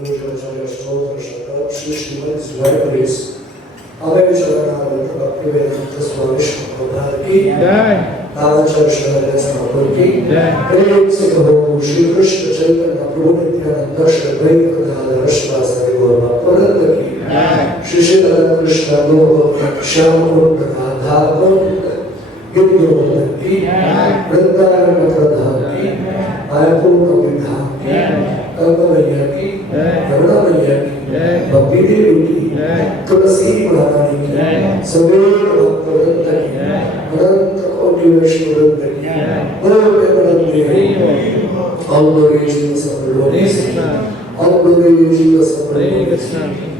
Advanced Stotra Shaka, Shri Srimad Libraries, Ave Sharanagata Bhaktivedanta Swami Prabhupada ki, Navachar Shri Prabhu ki, Prem Sikho Shri Krishna Chaitanya Prabhu Nityananda Shri Advaita Rashdasari Gaura Bhaktivedanta ki, Shri Shri Krishna Gopal Shyam Radha Gindrovardhan ki, Vrindavan Pradhan ki, Mayapur Vidhan ki, Kalpavaiya ki, Yamuna Maiya ki, Bhakti Devi ki, Tulasi Mahani ki, Saved Bhaktivedanta ki, Ananta Koti Vaishnavanta ki, Bhave Manande, all glory to the Supreme, all glory to the Supreme,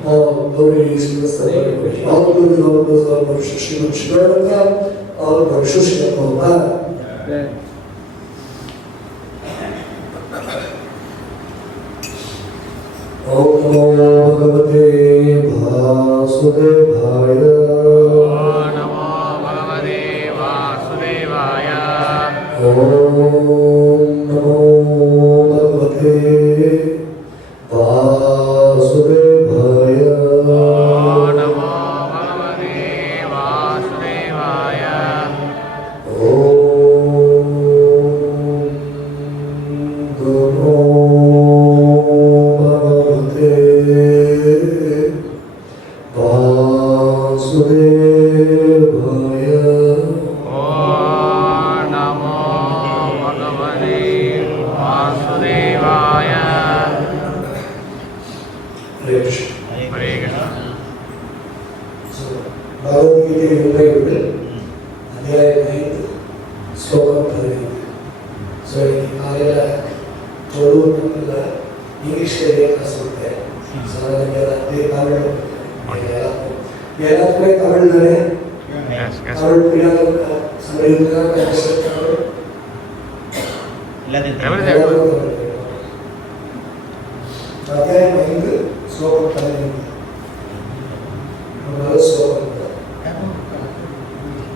all glory to the Supreme, all glory to the Supreme, all glory to the Supreme. Om Namo Bhagavate Vasudevaya. Om Namo Bhagavate Vasudevaya. Om Namo Bhagavate Vasudevaya. Om Namo Bhagavate Vasudevaya. Om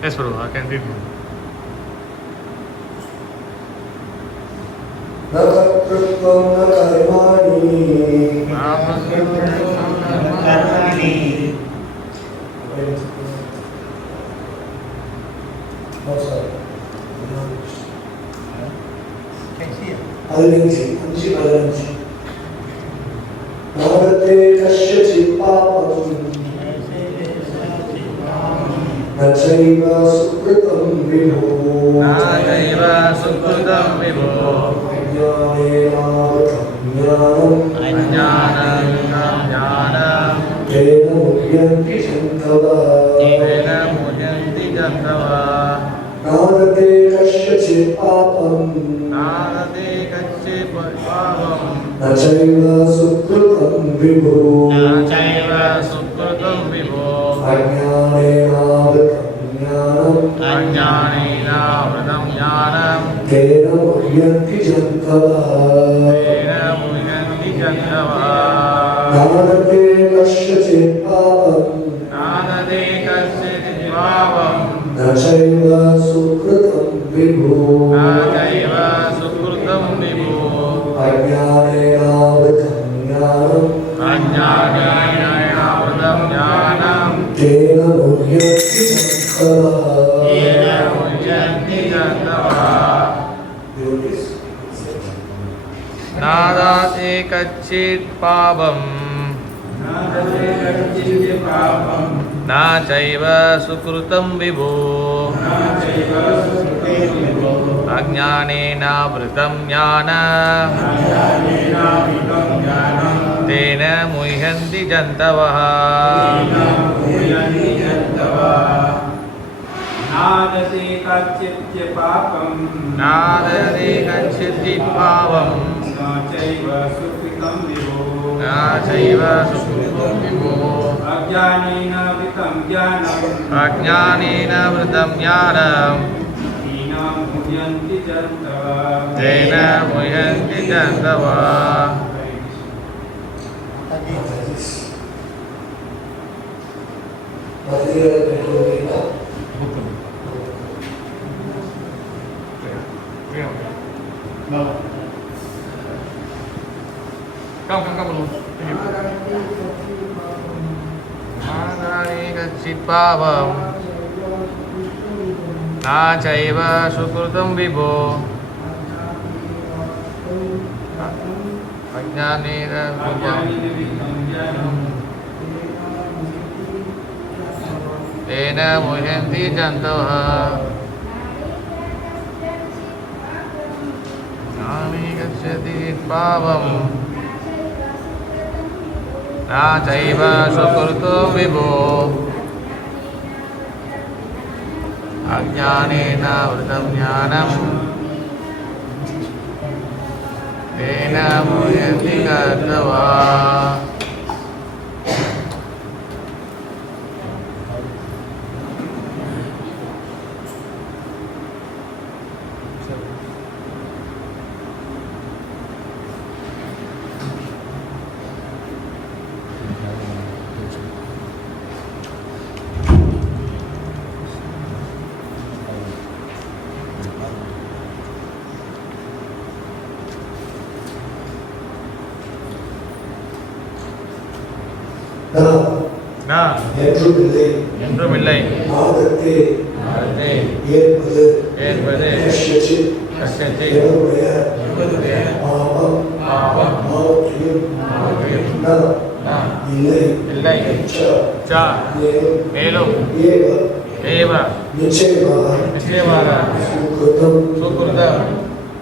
Yes, Prabhu, I can read. Nachaiva Sukritam Vibho, Nachaiva Sukritam Vibho, Ajnanam Jnanam Tena Mudyanti Jantava, Tena Mudyanti Jantava, Nadate Kasyachit Papam, Nadate Kasyachit Papam, Nachaiva Sukritam Vibho, Nachaiva Sukritam Vibho, Ajnanena Vritam Jnanam, Ajnanena Vritam Jnanam, Tena Mudyanti Jantava, Tena Mudyanti Jantava, Nadate Kasyachit Papam, Nadate Kasyachit Papam, Nachaiva Sukritam Vibho, Nachaiva Sukritam Vibho, Ajnanena Vritam Jnanam, Ajnanena Vritam Jnanam, Tena Mudyanti Jantava. Tena Mudyanti Jantava. Nadate Kasyachit Papam, Nachaiva Sukritam Vibho, Ajnanena Vritam Jnanam, Tena Mudyanti Jantava. Nadate Kasyachit Papam, Nadate Kasyachit Papam, Nachaiva Sukritam Vibho, Nachaiva Sukritam Vibho, Ajnanena Vritam Jnanam, Ajnanena Vritam Jnanam, Tena Mudyanti Jantava. Tena Mudyanti Jantava. Come, belum. Manani gacchit pavam na chaiva sukrutam vibho ajnanena Ajnanena jnanam ena muhyanti jantavah nani gacchati pavam na chaiva sukrutam vibho ajnanena vritam jnanam ena muhyanti jantavah. நான் என்றுமில்லை என்றுமில்லை ஆகத்தே ஆகத்தே ஏற்பது ஏற்பது கஷ்யச்சித் கஷ்யச்சித் எவருடைய எவருடைய பாவம் பாவம் பாவத்தையும் பாவத்தையும் நான் இல்லை இல்லை ச மேலும் ஏவ ஏவ நிச்சயமாக நிச்சயமாக சுகிருதம் சுகிருதம்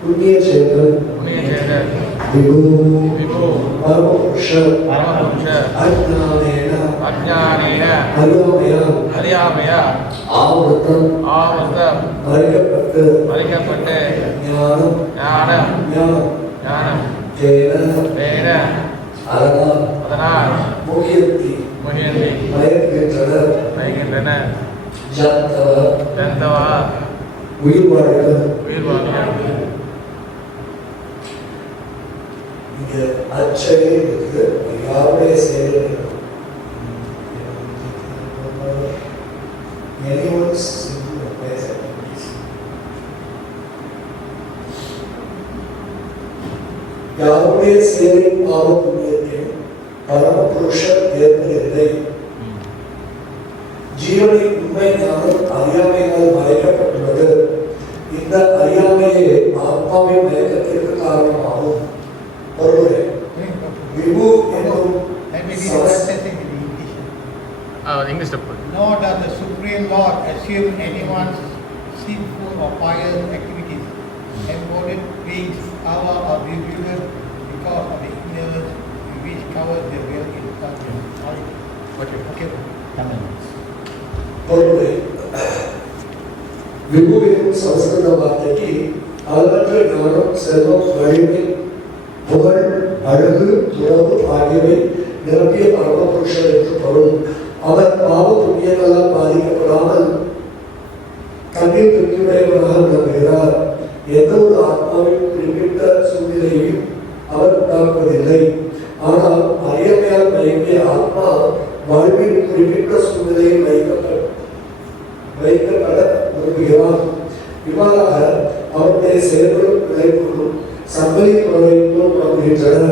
புண்ணிய செயல்கள் புண்ணிய செயல்கள் விபு விபு பரமபுருஷ பரமபுருஷ அஜ்ஞானேன அஜ்ஞானேன அறியாமையால் அறியாமையா ஆவர்த்தம் ஆவர்த்தம் மறைக்கப்பட்டு மறைக்கப்பட்டு ஞானம் ஞானம் ஞானம் ஞானம் தேன வேத அதனால் முகியந்தி மயக்கின்றனர் மயக்கின்றன ஜந்தவா உயிர் வாழ்கள் உயிர் வாழ்கள். இங்க அச்சையே இருக்குது யாருடைய செயல் anyone's simple affairs activities. யாருடைய செயலின் பாவ புண்ணியத்தில் பரமபுருஷர் ஏற்பதில்லை. ஜீவனின் உண்மை ஞானம் அறியாமையால் மறைக்கப்பட்டுள்ளது. இந்த அறியாமையே ஆத்மாவின் மயக்கத்திற்கு காரணமாகும். பொருளே விபு என்னும் English step. Nor does the Supreme Lord assume anyone's sinful or pious activities, embodied beings, Allah or revealed because of the ignorance which covers the real intelligence. Okay. பொருளே விபு என்னும் சமஸ்கிருத வார்த்தைக்கு அளவற்ற ஞானம், செல்வம், வலிமை, புகழ், அழகு, துறவு ஆகியவை நிரம்பிய பரமபுருஷர் என்று பொருள். அவர் பாவ புண்ணியங்களால் பாதிக்கப்படாமல் கண்ணீர் துணியுடையவராக விளங்குகிறார். எந்த ஒரு ஆத்மாவின் குறிப்பிட்ட சூழ்நிலையையும் அவர் உண்டாக்குவதில்லை. ஆனால் அறியாமையால் மயங்கிய ஆத்மா வாழ்வின் குறிப்பிட்ட சூழ்நிலையில் வைக்கப்பட விரும்புகிறார். இவ்வாறாக அவருடைய செயல்களும் விளைவுகளும் சம்பளி முறையிலும் பங்குகின்றன.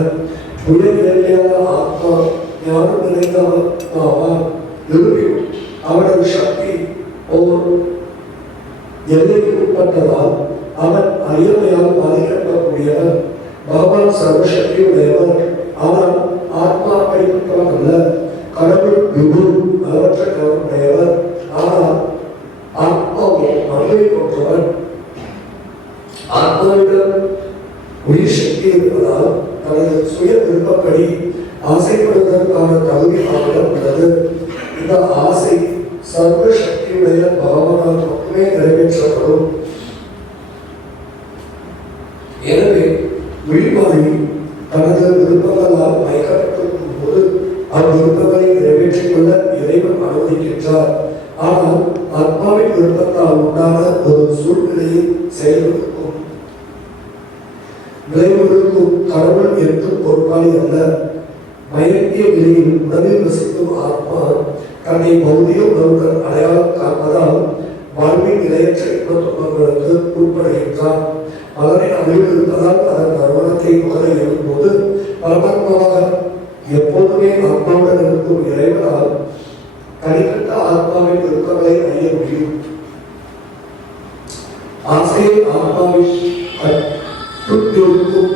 உயர் இயற்கையான ஆத்மா ஞானம் நிறைந்தவன் ஆவார். இருப்பினும் அவனது சக்தி ஓர் எல்லைக்கு உட்பட்டதால் அவன் அறியாமையால் பாதிக்கப்படக்கூடியவன். பகவான் சர்வசக்தி உடையவர். அவன் ஆத்மா கைப்பற்றவன் அல்ல. கடவுள் விபு அளவற்ற கவனுடையவர். ஆனால் ஆத்மாவை மனதை போன்றவன். ஆத்மாவிடம் உயிர் சக்தி இருப்பதால் தனது சுய விருப்பப்படி ஆசைப்படுவதற்கான தகுதி அவனிடம் உள்ளது. இந்த ஆசை சர்வ சக்தியுடைய பகவானால் மட்டுமே நிறைவேற்றப்படும். எனவே உயிர்வாழி தனது விருப்பங்களால் மயக்கப்பட்டிருக்கும் போது அவ்விருப்பங்களை நிறைவேற்றிக் கொள்ள இறைவன் அனுமதிக்கின்றார். ஆனால் ஆத்மாவின் விருப்பத்தால் உண்டான ஒரு சூழ்நிலையில் செயல்படுத்தும் விளைவுகளுக்கும் கடவுள் என்றும் பொறுப்பாளி அல்ல. மயங்கிய நிலையில் உணவில் வசிக்கும் ஆத்மா தன்னை பௌதிக உணவுடன் அடையாளம் காண்பதால் வாழ்வின் நிலையற்ற இன்பத்துவங்களுக்கு உட்படுகின்றான். அதனை அறிவில் இருப்பதால் அதன் கருவணத்தை நுகர எழும்போது பரமாத்மாவாக எப்போதுமே ஆத்மாவுடன் இருக்கும் இறைவனால் தனிப்பட்ட ஆத்மாவின் விருப்பங்களை அறிய முடியும். ஆசையை ஆத்மாவின் கட்டுண்டிருக்கும்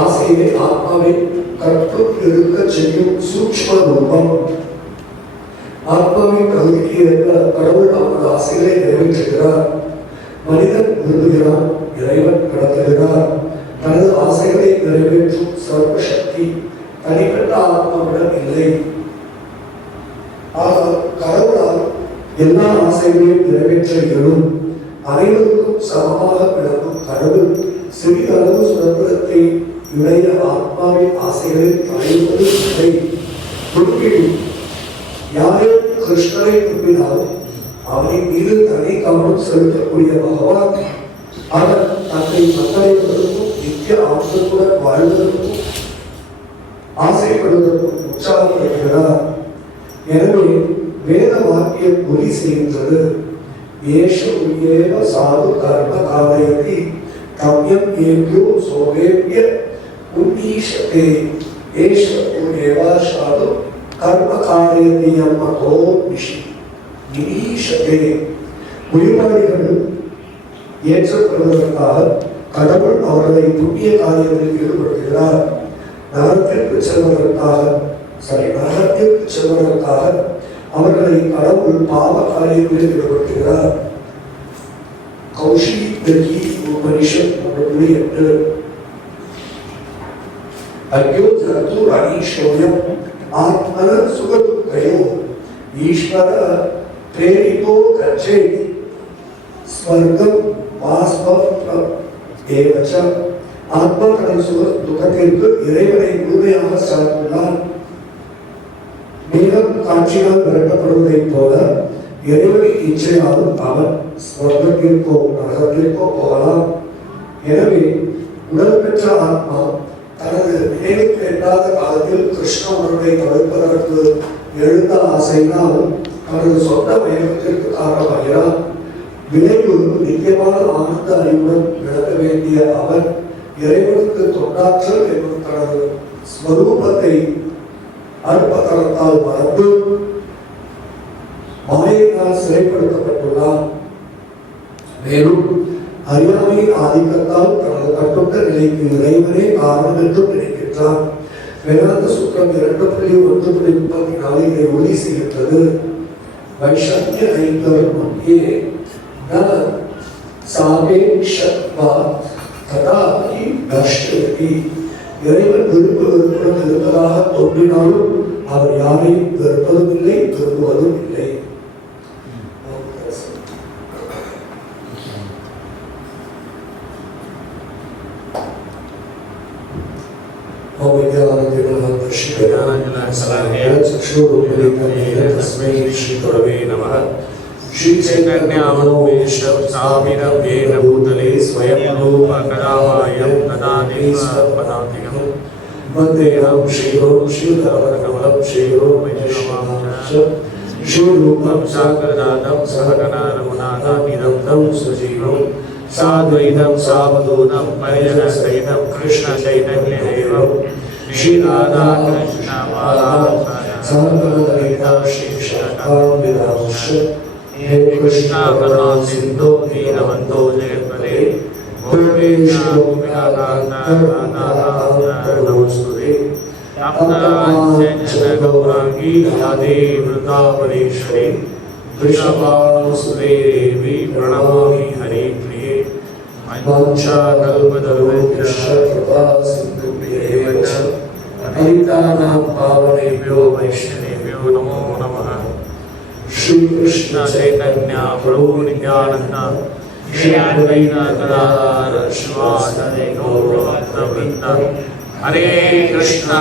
ஆசையை ஆத்மாவின் கட்டுண்டிருக்க செய்யும் சூக்ஷ்ம ரூபம். ஆத்மாவின் தகுதிக்கு ஏற்ப கடவுள் அவரது ஆசைகளை நிறைவேற்றுகிறார். மனிதன் விரும்புகிறான், இறைவன் கடத்துகிறார். தனது ஆசைகளை நிறைவேற்றும் சர்வ சக்தி தனிப்பட்ட ஆத்மாவிடம் இல்லை. ஆனால் கடவுளால் எல்லா ஆசைகளையும் நிறைவேற்ற இயலும். அனைவருக்கும் சமமாக விளங்கும் கடவுள் சிறிதளவு சுதந்திரத்தை உடைய ஆத்மாவின் ஆசைகளை தலைவது இல்லை. குறிப்பிடும் யாரும் கிருஷ்ணரை நம்பினாலும் அவரின் மீது தனி கவனம் செலுத்தக்கூடிய பகவான் அவர் தன்னை மக்களை நித்திய ஆத்மத்துடன் வாழ்வதற்கும் ஆசைப்படுவதற்கும் உற்சாகப்படுகிறார். எனவே வேத வாக்கியம் உறுதி செய்கின்றது. ஏஷு ஏவ சாது கர்ம காரயதி கவ்யம் ஏவ்யோ சோவேவ்ய உன்னீஷதே. ஏஷு ஏவ சாது கர்ம காரயதி அம்மகோ நிஷி நிஷதே. உயிர்வாளிகள் ஏற்றப்படுவதற்காக கடவுள் அவர்களை புண்ணிய காரியங்களில் ஈடுபடுகிறார். நரகத்திற்கு செல்வதற்காக அவர்களை கடவுள் பாவ காரியங்களில் ஈடுபடுத்துகிறார். கௌஷிகி உபனிஷத் 8. அக்யோ ஜரது அனீஷோயம் ஆத்மன சுகதுக்கயோ ஈஸ்வர பிரேரிதோ கச்சே ஸ்வர்கம் வாஸ்வம் ஏவச்ச. ஆத்மா தனது சுக துக்கத்திற்கு இறைவனை முழுமையாக சார்ந்துள்ளார். மேகம் காட்சியால் விரட்டப்படுவதைப் போல இறைவனின் இச்சையாலும் அவன் ஸ்வர்கத்திற்கோ நரகத்திற்கோ போகலாம். எனவே உடல் பெற்ற ஆத்மா தனது நினைவுக்கு எட்டாத காலத்தில் கிருஷ்ணவனுடைய தவிர்ப்பதற்கு எழுந்த ஆசையினால் தனது சொந்த மயக்கத்திற்கு காரணமாகிறார். விளைவு நித்தியமான ஆனந்த அறிவுடன் விளக்க வேண்டிய அவர் இறைவனுக்கு தொண்டாற்றல் என்னும் தனது ஸ்வரூபத்தை அற்பதனத்தால் மறந்து மாயினால் சிறைப்படுத்தப்பட்டுள்ளார். மேலும் அறியாமையின் ஆதிக்கத்தால் தனது கட்டுண்ட நிலைக்கு இறைவனே காரணம் என்றும் நினைக்கின்றார். வேதாந்த சூத்திரம் 2.1.34 இதை உறுதி செய்கின்றது. வைஷமிய ஐந்தவர் முன்னே இறைவன் விருப்பம் இருப்பதாக தோன்றினாலும் அவர் யாரையும் வெறுப்பதும் இல்லை, விரும்புவதும் இல்லை. श्री चैतन्यामनोमेशं स्थापितं येन भूतले स्वयं रूप कदामयं ददाति स्वपदातिकं वन्देहं श्रीगुरुं श्रीधरकमलं श्रीगुरुं श्रीरूपं साग्रजातं सहगना रघुनाथान्वितं तं सजीवं साद्वैतं सावधूतं परिजनसहितं कृष्णचैतन्यदेवं श्रीराधा कृष्णमाधवं सर्वगणिता श्रीशाखां हे कृष्णा करुणा सिंधु दीनबंधो जगत्पते गोपेश गोपिकाकान्तनमोस्तुते गौरांगी राधे वृंदावनेश्वरी वृषभानुसुते देवी प्रणमामि हरिप्रिये वाञ्छाकल्पतरुभ्यश्च कृपा सिन्धुभ्येव च पतितानां पावनेभ्यो वैष्णवेभ्यो नमो नमः। श्री कृष्ण चैतन्य प्रभु नित्यानंद श्री अद्वैत गदाधर श्रीवासादि गौरभक्तवृंद हरे कृष्णा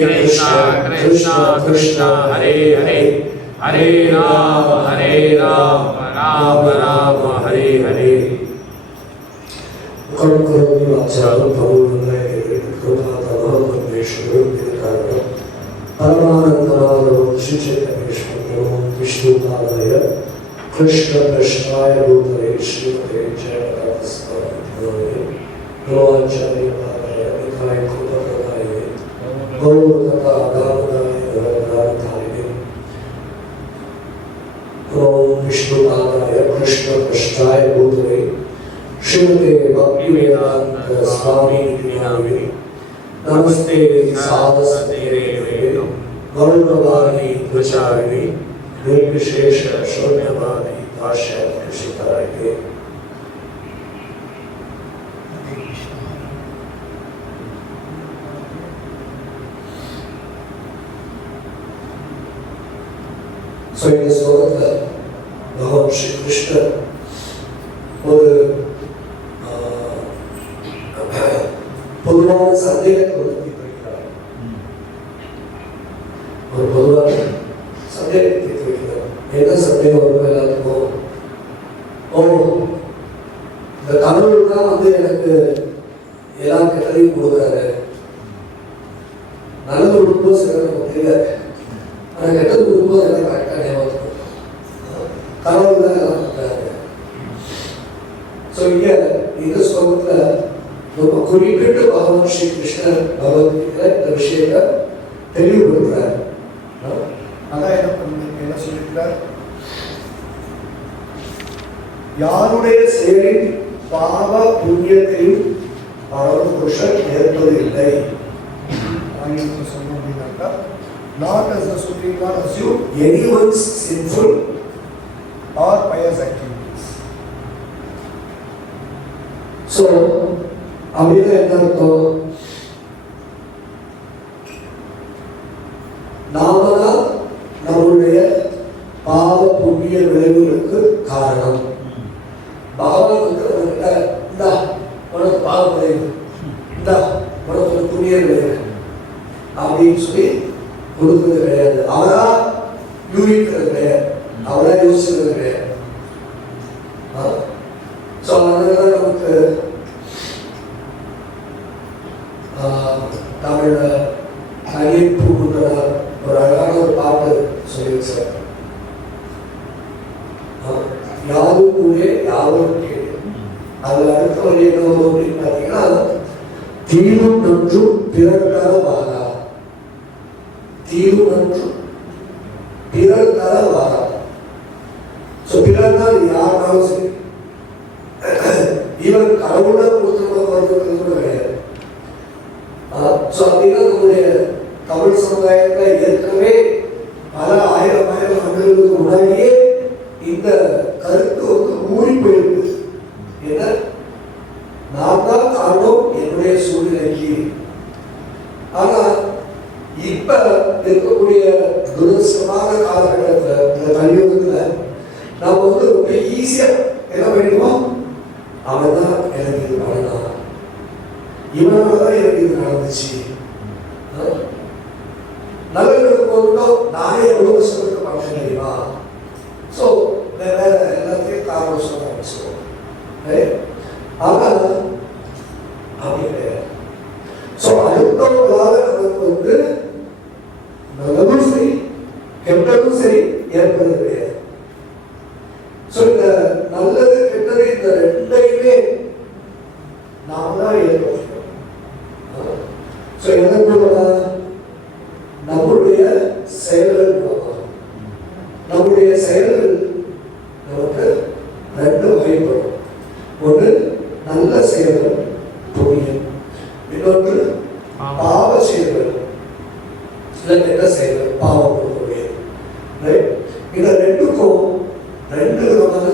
कृष्णा कृष्णा हरे हरे हरे राम राम राम हरे हरे। परमानंदनादं श्री चैतन्येश्वरं विष्णुपादाय कृष्ण कृष्णाय भूतले श्रीमते जयप्रकाशाय ரோமாச்சாரிய பாதாய விதாய குலபதாய கௌரவதா தாமதாய தாமதாய ஓம் விஷ்ணுபாதாய கிருஷ்ண கிருஷ்ணாய பூதவே ஸ்ரீமதே பக்தி வேதாந்த சுவாமி நாமே நமஸ்தே சாரஸ்வதே தேவே கௌரவாணி பிரச்சாரிணி निर्विशेष शून्यवादी भाष्य शिकारे So in this world, Bhagavan Shri Krishna ஒரு பொதுவான சந்தேகத்தை உணர்த்தியிருக்கிறார். ஒரு பொதுவான சந்தேகத்தை தீர்த்திருக்கிறார். என்ன சந்தேகம் வரும் எல்லாத்துக்கும்? இந்த கடவுள் தான் எனக்கு எல்லா கெட்டதையும் கொடுக்குறாரு. நல்லது கொடுக்கும்போது சில நமக்கு தெரியாது, ஆனால் கெட்டது கொடுக்கும்போது எல்லாம் கரெக்டாக ஞாபகம் கடவுள் தான் எல்லாம் பண்ணுறாரு. ஸோ இங்கே இந்த ஸ்லோகத்தில் ரொம்ப குறிப்பிட்டு பகவான் ஸ்ரீ கிருஷ்ணர் பகவத்கீதையில் இந்த விஷயத்தை தெளிவுபடுத்துறார். அதான் என்ன சொல்லியிருக்கிறார்? யாருடைய செயலின் பாவ புண்ணியத்தையும் பரமபுருஷன் ஏற்பதில்லை. ஆங்கிலத்தில் சொன்னோம் அப்படின்னாக்கா, not as the Supreme Lord assume anyone's sinful or pious activities. So அப்படின்னா என்ன அர்த்தம்? நாம தான் நம்முடைய பாவ புண்ணிய விளைவுகளுக்கு காரணம். பகவான் வந்து உனக்கிட்ட இந்தா உனக்கு பாவ விளைவு, இந்தா உனக்கு ஒரு புண்ணிய விளைவு அப்படின்னு சொல்லி கொடுக்கிறது கிடையாது. அவரா யூகிக்கிறது கிடையாது, அவரா யோசிக்கிறது கிடையாது. ஸோ அதனால நமக்கு தமிழ்ல அழிப்பு ஒரு அழகான ஒரு பாட்டு சொல்லியிருக்கார். யாரும் ஊரே யாரும் கேடு. அதில் அடுத்த வழி என்ன வரும் அப்படின்னு பார்த்தீங்கன்னா, தீரும் நன்றும் பிறர் தர வாரா. தீரும் நன்றும் பிறர் தர வாரா. ஸோ பிறர்னால் யாருனாலும் சரி, இவன் கடவுளை கொடுத்துருக்க வருகிறது கூட கிடையாது. ஸோ அப்படின்னா நம்முடைய தமிழ் சமுதாயத்தில் ஏற்கனவே பல ஆயிரம் ஆண்டுகளுக்கு முன்னாடியே இந்த கருத்து வந்து ஊறி போயிருக்கு. ஏன்னா நான் தான் காரணம் என்னுடைய சூழ்நிலைக்கு. ஆனால் இப்ப இருக்கக்கூடிய துரதிருஷ்டமான காலகட்டத்தில், இந்த கலியுகத்தில் நம்ம வந்து ரொம்ப ஈஸியா என்ன பண்ணிடுவோம்? அவன் தான் எனக்கு இது பண்ணலாம், இவனால தான் எனக்கு இது நடந்துச்சு, நல்லவர்களுக்கு போகட்டும், நானே எவ்வளவு கஷ்டப்பட்டு பண்ண தெரியுமா? ஸோ வேற எல்லாத்தையும் காரணம் சொல்ல ஆரம்பிச்சிடுவோம். ஆனால் அப்படி கிடையாது. ஸோ அடுத்தவங்களால நமக்கு வந்து நல்லதும் சரி கெட்டதும் சரி ஏற்பது கிடையாது. ஸோ இந்த நல்லது கெட்டது இந்த ரெண்டையுமே நாம் தான் ஏற்படுத்தணும். ஸோ எதன் மூலமா? நம்முடைய செயல்கள் மூலமாக. நம்முடைய செயல்கள் நமக்கு ரெண்டு வகைப்படும். ஒன்று நல்ல செயல்கள், புண்ணியம். இன்னொன்று பாவ செயல்கள், சில கெட்ட செயல்கள், பாவம் கொடுக்கக்கூடியது. இந்த ரெண்டுக்கும் ரெண்டு விதமான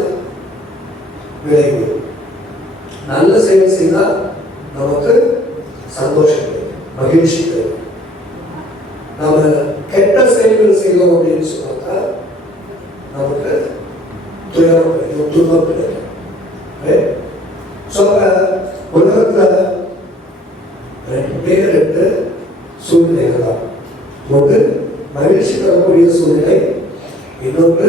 விளைவு. நல்ல செயல் செய்தால் நமக்கு சந்தோஷம் கிடைக்கும், மகிழ்ச்சி கிடைக்கும். நாம கெட்ட செயல்கள் செய்தோம் அப்படின்னு சொன்னாக்கா நமக்கு துயரம் கிடைக்கும், துன்பம் கிடைக்கும். உலகத்துல ரெண்டு சூழ்நிலைகள் தான். ஒன்று மகிழ்ச்சி தரக்கூடிய சூழ்நிலை, இன்னொன்று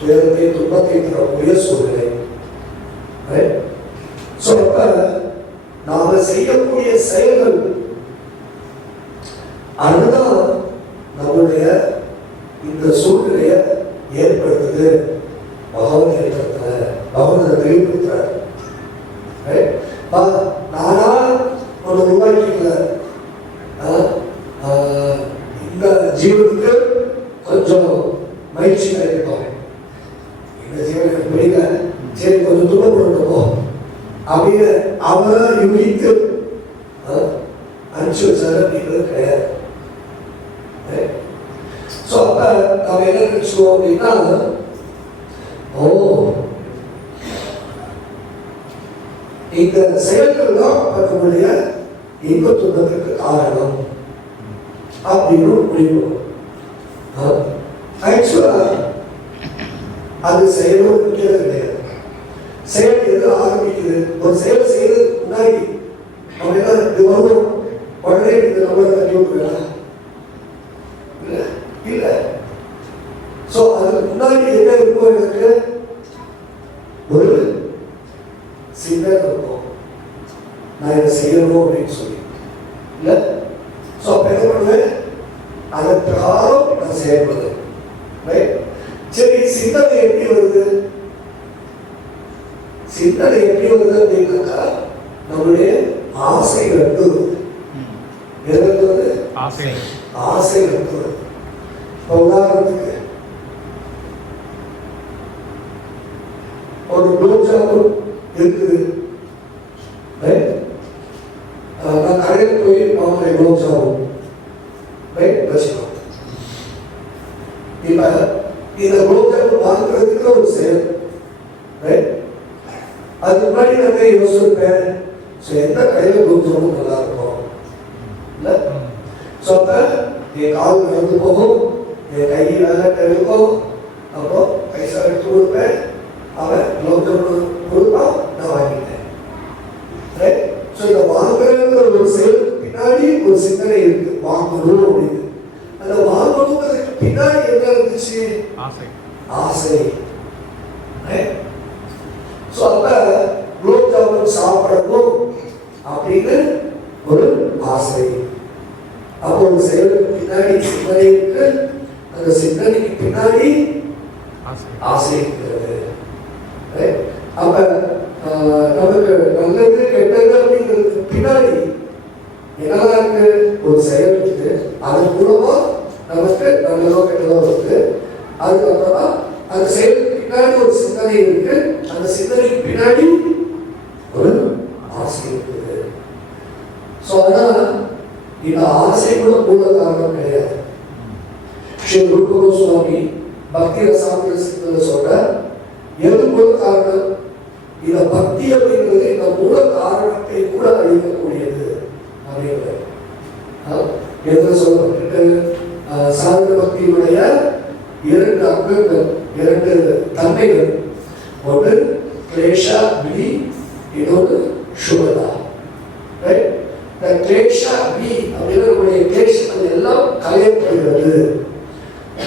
துயரத்தை துன்பத்தை தரக்கூடிய சூழ்நிலை. நாம செய்யக்கூடிய செயல்கள் அதுதான் நம்முடைய இந்த சூழ்நிலையை ஏற்படுத்துது. பகவான் ஏற்படுத்த பகவான் அதை வெளிப்படுத்துறார். நிரூபித்து அனுப்பிச்சு வச்சாரு அப்படிங்கிறது கிடையாது. ஸோ அப்ப நம்ம என்ன நினைச்சுவோம் அப்படின்னா, ஓ இந்த செயல்கள் தான் நம்முடைய இன்ப துன்பத்திற்கு காரணம் அப்படின்னு முடிவு. ஆக்சுவலா அது செயலோடு இருக்கிறது கிடையாது. செயல் எது ஆரம்பிக்குது? ஒரு செயல் செய்யறதுக்கு முன்னாடி நம்ம என்ன இது வரும் உடனே இந்த நம்பரை தட்டி விட்டுருக்கலாம் இல்ல. சோ அதுக்கு முன்னாடி என்ன இருக்கும்? எனக்கு ஒரு சிந்தனை இருக்கும், நான் இதை செய்யணும் அப்படின்னு சொல்லி இல்ல. சோ அப்ப என்ன பண்ணுவேன்? அதன் பிரகாரம் நான் செயல்படுது. சரி, சிந்தனை எப்படி வருது? சிந்தனை எப்படி வருது அப்படின்னாக்கா நம்முடைய ஆசைகள் வருது. எது? ஆசைகள் வருது. இப்போ உதாரணத்துக்கு ஒரு குலோப்ஜாமுன் இருக்குது. நான் கடையில் போய் வாங்குறேன் குலோப்ஜாமுன் வச்சுக்கோம். இப்ப இந்த குலோப்ஜாமுன் வாங்குறதுக்கு ஒரு செயல். அதுக்கு முன்னாடி நான் யோசிப்பேன், எந்த கடையில் குலோப்ஜாமுன் நல்லா இருக்கும் இல்ல. ஸோ அப்ப என் கால் நடந்து போகும், என் கை விளையாட்ட இருக்கும். அப்போ பைசா எடுத்து கொடுப்பேன், அவன் குலோப்ஜாமுன் கொடுப்பான், நான் வாங்கிட்டேன். ஸோ இந்த வாங்குறதுங்கிற ஒரு செயலுக்கு பின்னாடி ஒரு சிந்தனை இருக்கு, வாங்கணும் அப்படின்னு. அந்த வாங்கணுங்கிறதுக்கு பின்னாடி என்ன இருந்துச்சு? ஆசை. ஸோ அப்ப குலோப்ஜாமுன் சாப்பிடணும் அப்படின்னு ஒரு ஆசை. அப்போ ஒரு செயலுக்கு பின்னாடி சிந்தனை இருக்கு, அந்த சிந்தனைக்கு பின்னாடி ஆசை இருக்கிறது. அப்ப நமக்கு நல்லது கெட்டது அப்படிங்கிறதுக்கு பின்னாடி என்னதான் இருக்கு? ஒரு செயல் இருக்கு, அதன் மூலமா நமக்கு நல்லதோ கெட்டதோ இருக்கு. அதுக்கப்புறமா அந்த செயலுக்கு பின்னாடி ஒரு சிந்தனை இருக்கு, அந்த சிந்தனைக்கு பின்னாடி ஒரு ஆசை இருக்குது. ஸோ அதனால இந்த ஆசை கூட மூல காரணம் கிடையாது. ஸ்ரீ ரூப கோஸ்வாமி பக்தி ரசாமிரசத்துல சொல்ற எது மூல காரணம்? இந்த பக்தி அப்படிங்கிறது இந்த மூல காரணத்தை கூட அழிக்கக்கூடியது அப்படிங்கிறது. எது சொல்லப்பட்டிருக்கு? சாதன பக்தியுடைய இரண்டு அங்கங்கள், இரண்டு தன்மைகள். ஒன்று கிளேஷா விதி, இன்னொன்று சுபதா. இந்த கிளேஷா வி அப்படின்னுடைய கிளேஷம் எல்லாம் களையப்படுகிறது.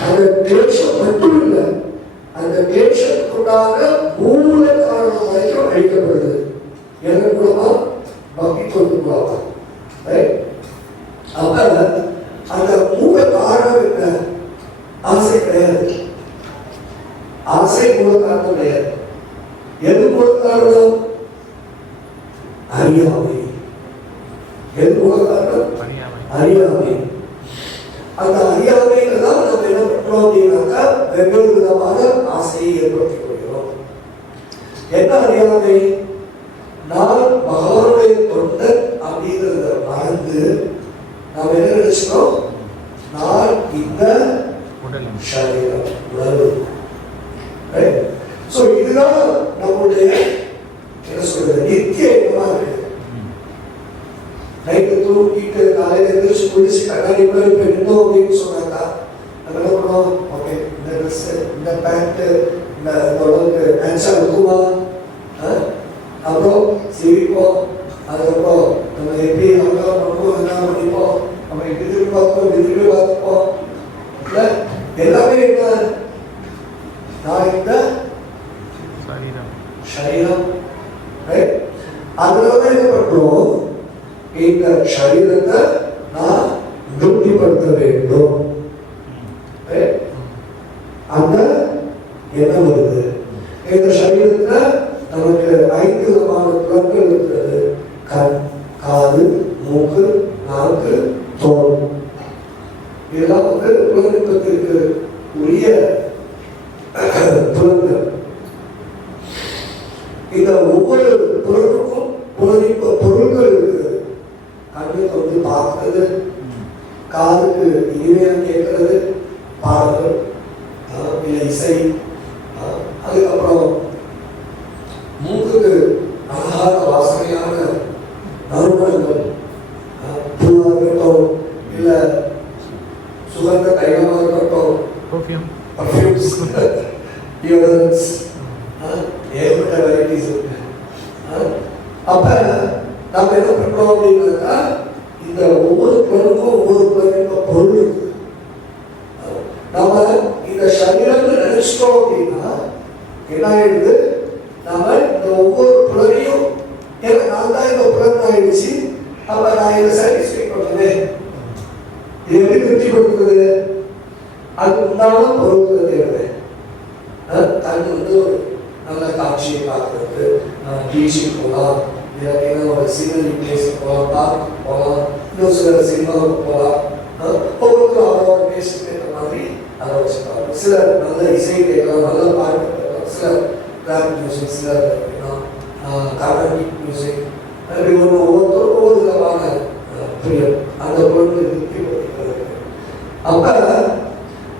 அந்த கிளேஷம் மட்டும் இல்லை, அந்த கிளேஷத்துக்குண்டான மூல காரணம் வரைக்கும் அழிக்கப்படுது. எதன் மூலமா? பக்தி கொண்டு போகலாம். அப்ப அந்த மூல காரணம் என்ன? ஆசை கிடையாது. ஆசை மூல காரணம் கிடையாது. எது மூல காரணம்? அறியாமை. எது மூல காரணம்? அறியாமை. அந்த அறியாமையில தான் நம்ம என்ன பண்றோம் அப்படின்னாக்கா வெவ்வேறு விதமான ஆசையை ஏற்படுத்திக் கொள்கிறோம். என்ன அறியாமை? நான் பகவானுடைய தொண்டன் அப்படிங்கிறத மறந்து நாம் என்ன நினைச்சோம்? நான் இந்த சரீரம், உடல். சோ இதுதான் நம்முடைய என்ன சொல்றது நித்திய எண்ணமா இருக்கு. நைட்டு தூக்கிட்டு காலையில எந்திரிச்சு குளிச்சு கண்ணாடி போய் நின்றோம் அப்படின்னு சொன்னாக்கா நம்ம என்ன பண்ணுவோம்? ஓகே, இந்த ட்ரெஸ், இந்த பேண்ட், இந்த உடலுக்கு மேட்சா இருக்குமா? அப்புறம் சிரிப்போம். அதுக்கப்புறம் நம்ம எப்படி அலங்காரம் பண்ணுவோம், எல்லாம் பண்ணிப்போம். நம்ம இப்படி பார்ப்போம், இப்படி பார்த்துப்போம். இல்ல எல்லாமே என்ன? நான் இந்த சரீரம். அதனால என்ன பண்றோம்? இந்த சரீரத்தை நான் திருப்திப்படுத்த வேண்டும். அந்த எண்ணம் வருது. இந்த சரீரத்துல நமக்கு 5 விதமான புலன்கள் இருக்கிறது. கண், காது, மூக்கு, நாக்கு, தோல். இதெல்லாம் புலனிப்பத்திற்கு உரிய புலன்கள். இந்த ஒவ்வொரு புலனுக்கும் புலனிப்ப பொருள் ரிலேட்டிவ்ஸ், டியோடரன்ஸ், ஏகப்பட்ட வெரைட்டிஸ் இருக்கு. அப்ப நம்ம என்ன பண்றோம் அப்படின்னாக்கா, இந்த ஒவ்வொரு பொருளுக்கும் ஒவ்வொரு பொருள் இருக்கு. நம்ம இந்த சரீரம்னு நினைச்சிட்டோம் அப்படின்னா என்ன ஆயிடுது, நாம இந்த ஒவ்வொரு புலனையும் நான் தான் இந்த புலன் ஆயிடுச்சு, அப்ப நான் இதை சாட்டிஸ்ஃபை பண்ணுவேன். இது எப்படி திருப்தி கொடுக்குறது? அது உண்டான பொருட்களை தேடுவேன். கண் வந்து ஒரு நல்ல காட்சியை பார்க்கறது, பீச்சுக்கு போகலாம், இல்லைன்னா ஒரு சீனரி பிளேஸுக்கு போகலாம், பார்க்கு போகலாம், இன்னும் சில சினிமாவுக்கு போகலாம். ஒவ்வொருத்தரும் அவரோட பேசுக்கு ஏற்ற மாதிரி அதை வச்சுருக்காங்க. சில நல்ல இசை கேட்கலாம், நல்ல பாட்டு கேட்கலாம், சில ரேப் மியூசிக், சில கார்டனிக் மியூசிக், அப்படி ஒவ்வொருத்தரும் ஒவ்வொரு விதமான பிரியம் அந்த பொருள் திருப்தி படுத்துகிறது. அப்போ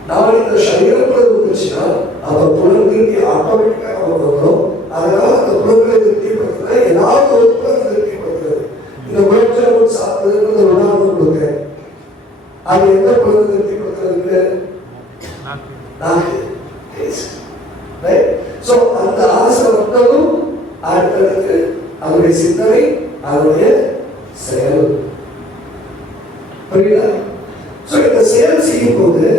நான் இந்த சரீரத்தில் இருந்துச்சுன்னா அந்த புலன் திருப்தி ஆட்டோமேட்டிக்காக நம்ம வந்துடும். அதனால அந்த புலன்களை திருப்திப்படுத்துனா ஏதாவது ஒரு புலன் திருப்திப்படுத்துறது. இந்த முயற்சி சாப்பிடுறது உணவு கொடுக்குறேன், அது எந்த புலன் திருப்திப்படுத்துறதுக்கு? ஸோ அந்த ஆசை வந்ததும் அடுத்தடுத்து அதனுடைய சிந்தனை, அதனுடைய செயல். புரியுதா? ஸோ இந்த செயல் செய்யும் போது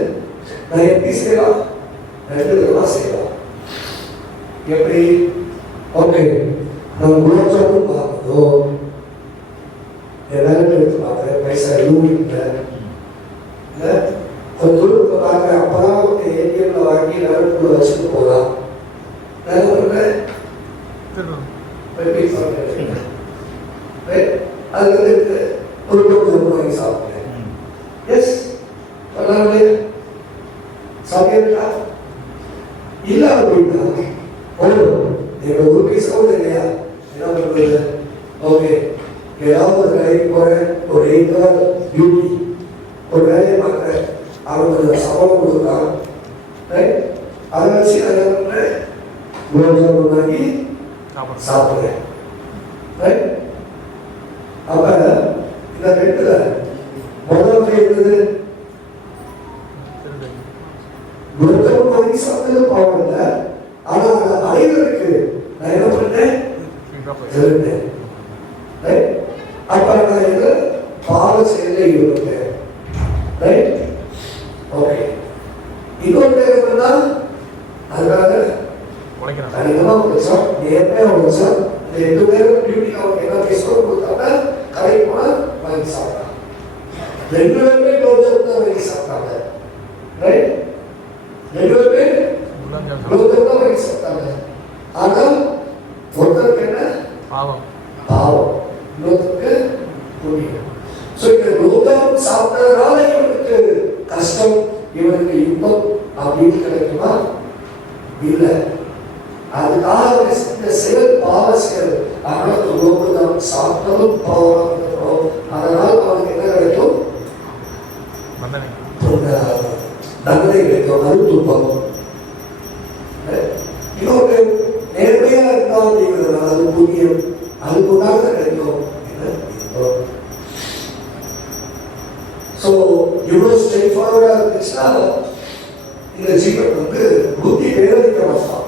நான் எப்படி செய்யலாம்? ரெண்டு விதமா செய்யலாம். எப்படி? ஓகே, நம்ம குலோப்ஜாமுன் பார்க்கணும், எல்லாரும் எடுத்து பார்க்குறேன், பைசா எதுவும் இல்லை, கொஞ்சம் தூரத்தை பார்க்குறேன், அப்போதான் ஏடிஎம்ல வாங்கி எல்லாரும் வச்சுட்டு போகலாம். நான் என்ன பண்ணுறேன்? அது வந்து ஒரு குலோப்ஜாமுன் வாங்கி சாப்பிட்றேன். எஸ், பண்ணாலே சாப்பிட்டா இல்லை அப்படின்னா என்னோட ஒரு பைசா கூட இல்லையா, என்ன பண்ணுறது? ஓகே, ஏதாவது ஒரு வேலைக்கு போகிறேன், ஒரு 8 hour டியூட்டி, ஒரு வேலையை பார்க்குறேன், அவன் கொஞ்சம் சம்பளம் கொடுக்குறான், ரைட்? அதை வச்சு நான் என்ன பண்ணுறேன்? குலோப்ஜாமுன் வாங்கி சாப்பிட்றேன், ரைட்? அப்போ இந்த ரெண்டுல முதல்ல இருந்தது குலோப்ஜாமுன் வாங்கி சாப்பிட்டது பாவம் இல்லை, ஆனால் அதை அடைவதற்கு நான் என்ன பண்ணேன்? இருந்தேன், ரைட்? அப்போ நான் இதை பாவ செயலில் ஈடுபட்டேன், ரைட்? ஓகே, இன்னொரு என்னன்னா அதுக்காக அதிகமாக உழைச்சோம், நேர்மையாக உழைச்சோம். இந்த 2 பேரும் டியூட்டி அவங்க என்ன பேசுவோம் கொடுத்தாங்க, கடைக்கு போனால் வாங்கி சாப்பிட்டாங்க. 2 பேருமே குலோப்ஜாமுன் தான் வாங்கி சாப்பிட்டாங்க, ரைட்? 2 பேருமே குலோப்ஜாமுன் தான் வாங்கி சாப்பிட்டாங்க. ஆனால் ஒருத்தருக்கு என்ன பாவம், இன்னொருத்தருக்கு புண்ணியம். ஸோ இந்த குலோப்ஜாமுன் சாப்பிட்டதுனால இவனுக்கு கஷ்டம், இவனுக்கு இன்பம் அப்படின்னு கிடைக்குமா? இல்லை. அதுக்காக இந்த செயல் பாவ செயல். ஆனால் குலோப்ஜாமுன் சாப்பிட்டதும் பாவம், அதனால் அவனுக்கு என்ன கிடைக்கும்? தண்டனை கிடைக்கும், அது துன்பம். இன்னொரு நேர்மையா இருந்தால் அப்படிங்கிறதுனால அது புண்ணியம், அதுக்கு உண்டாக கிடைக்கும். ஸோ இவ்வளோ ஸ்ட்ரெயிட் ஃபார்வர்டாக இருந்துச்சுன்னா இந்த ஜீவன் வந்து புத்தி பேரதிக்க மாட்டான்,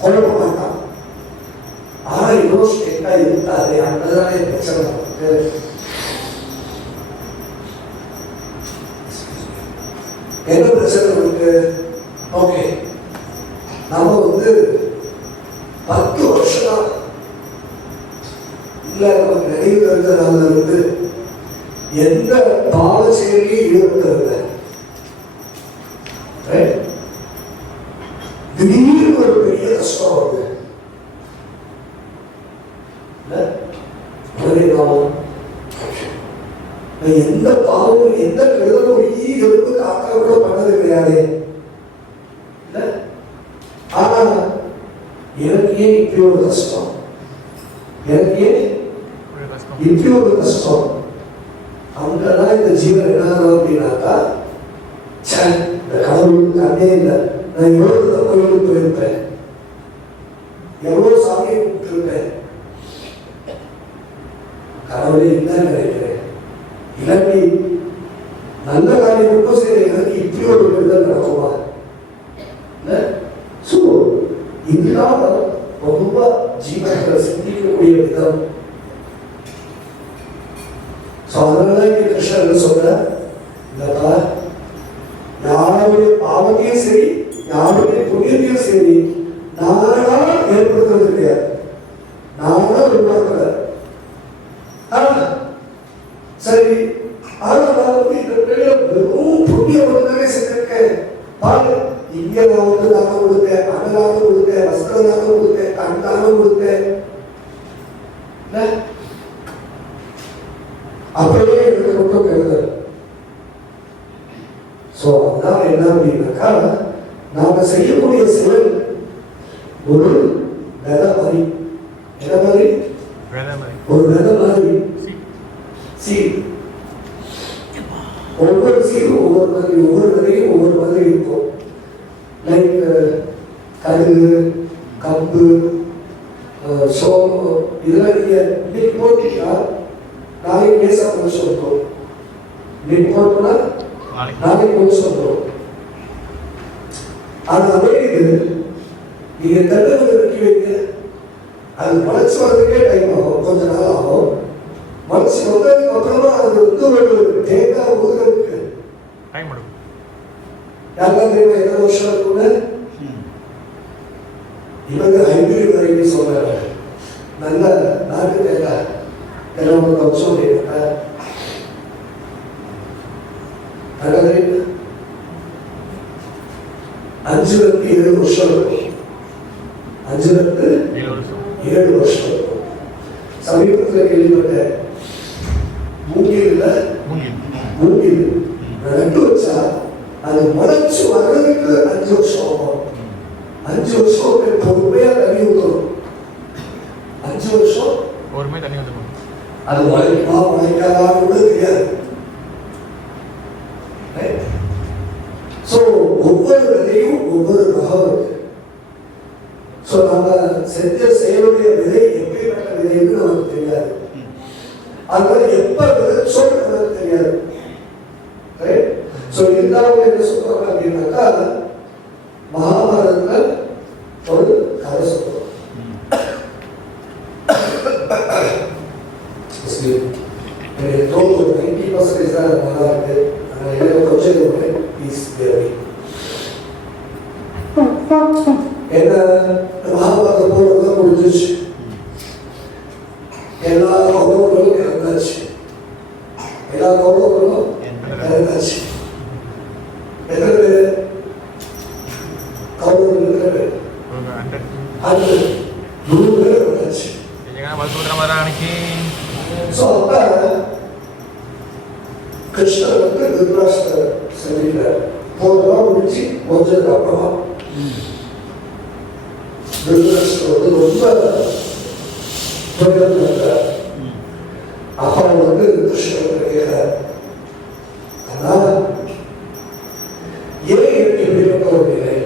குழப்ப மாட்டான். ஆனால் இவ்வளோ ஸ்ட்ரெயிட்டாக இருந்தாலே அங்கதானே பிரச்சனை நமக்கு. என்ன பிரச்சனை இருக்கு? ஓகே, நம்ம வந்து 10 வருஷம் இல்லை நமக்கு நினைவு இருக்கிறதுனால வந்து எந்த பாவ செயலையும் ஈடுபடுறது. திடீர்னு ஒரு பெரிய கஷ்டம் வருது, எந்த பாவம் எந்த கெடுதலும் ஈடுபட்டு காக்கா கூட பண்ணது கிடையாது. ஆனா எனக்கு ஏன் இப்படி ஒரு கஷ்டம், எனக்கு ஏன் இப்படி ஒரு கஷ்டம்? அங்கதான் இந்த ஜீவன் என்ன அப்படின்னாக்கா, இந்த கடவுளுக்கு அண்ணே இல்லை, நான் எவ்வளவு கோயிலுக்கு போயிருப்பேன், எவ்வளவு சாமியை கூப்பிட்டுருப்பேன், கடவுளே இல்லைன்னு நினைக்கிறேன். இல்லாட்டி நல்ல காரியம் மட்டும் சரி, எனக்கு இப்படி ஒரு விடுதல் நடக்குமா? விதம். அதனால கிருஷ்ணன் சொல்ற, இல்லப்பா, யாருடைய பாவத்தையும் சரி யாருடைய புண்ணியத்தையும் சரி நானா ஏற்படுத்துறது கிடையாது, நானா உருவாக்கல. சரி, ஆனா நான் இந்த வெறும் புண்ணியம் ஒன்றுதானே செஞ்சிருக்கேன். பாரு, இங்க நான் தானம் கொடுத்தேன், அன்னதானம் கொடுத்தேன், வஸ்திர தானம் கொடுத்தேன், கண் தானம் கொடுத்தேன், அப்படியே எனக்கு மட்டும் கருது. சோ அதனால என்ன அப்படின்னாக்கா, நாம செய்யக்கூடிய செயல் ஒரு விதை மாதிரி. என்ன மாதிரி? ஒரு விதை மாதிரி. ஒவ்வொரு சீரும் ஒவ்வொரு மாதிரி, ஒவ்வொரு விதையும் ஒவ்வொரு மாதிரி இருக்கும். லைக் கருகு, கம்பு, சோளம், இதெல்லாம் நீங்க இன்னைக்கு போட்டீங்கன்னா நாளைக்கு பேச கொஞ்சம் இருக்கும். இன்னைக்கு போட்டோம்னா நாளைக்கு கொஞ்சம் வரும். ஆனா அதே இது நீங்க தண்டனை வெட்டி வைக்க அது மனசு வரதுக்கே டைம் ஆகும், கொஞ்ச நாள் ஆகும். மனசு வந்ததுக்கு அப்புறமா அது ஒரு தேங்காய் ஊதுறதுக்கு யாருக்கா தெரியுமா எத்தனை வருஷம் இருக்குன்னு? இவங்க ஹைபிரிட் வெரைட்டி சொல்றாங்க. நல்ல நாட்டு தேங்காய் எல்லாம் வருஷம் தெரியுமா? 5-7 வருஷம் இருக்கும். 5-7 வருஷம் இருக்கும். சமீபத்தில் கேள்விப்பட்டேன், மூங்கில் நட்டு வச்சா அது முளைச்சு வர்றதுக்கு 5 வருஷம் ஆகும். 5 வருஷம் பொறுமையா தண்ணி ஊற்றணும். 5 வருஷம் பொறுமையா தண்ணி ஊற்றணும். அது வளைக்குமா வளைக்காதான்னு கூட தெரியாது. ஒவ்வொரு விதையும் ஒவ்வொரு ரகம் இருக்கு. நம்ம செஞ்ச செயலுடைய விதை எப்படிப்பட்ட விதைன்னு நமக்கு தெரியாது. அதனால எப்ப விதைச்சோம் நமக்கு தெரியாது. இருந்தாலும் என்ன சொல்றாங்க அப்படின்னாக்கா, மகாபாரதத்துல ஒரு கதை சொல்றோம். தோல் 90% தான் நல்லா இருக்கு. கொஞ்சம் என்ன மகாபாரதம் போறதுதான் முடிஞ்சிச்சு. எல்லா கௌரவர்களும் இறந்தாச்சு. எத்தனை பேர் கௌரவர்கள்? எத்தனை பேர்? 100 பேர் இறந்தாச்சு. அப்ப கிருஷ்ணர் திருதராஷ்டிரர் சொல்லிட்டார், போனதான் முடிச்சு கொஞ்சதுக்கு அப்புறமா திருதராஷ்டிரர் ரொம்ப துயர்ந்தார். அப்பா கிருஷ்ணர் கேட்கிறார், அதனால ஏன் எனக்கு இப்படிப்பட்ட ஒரு நிலை,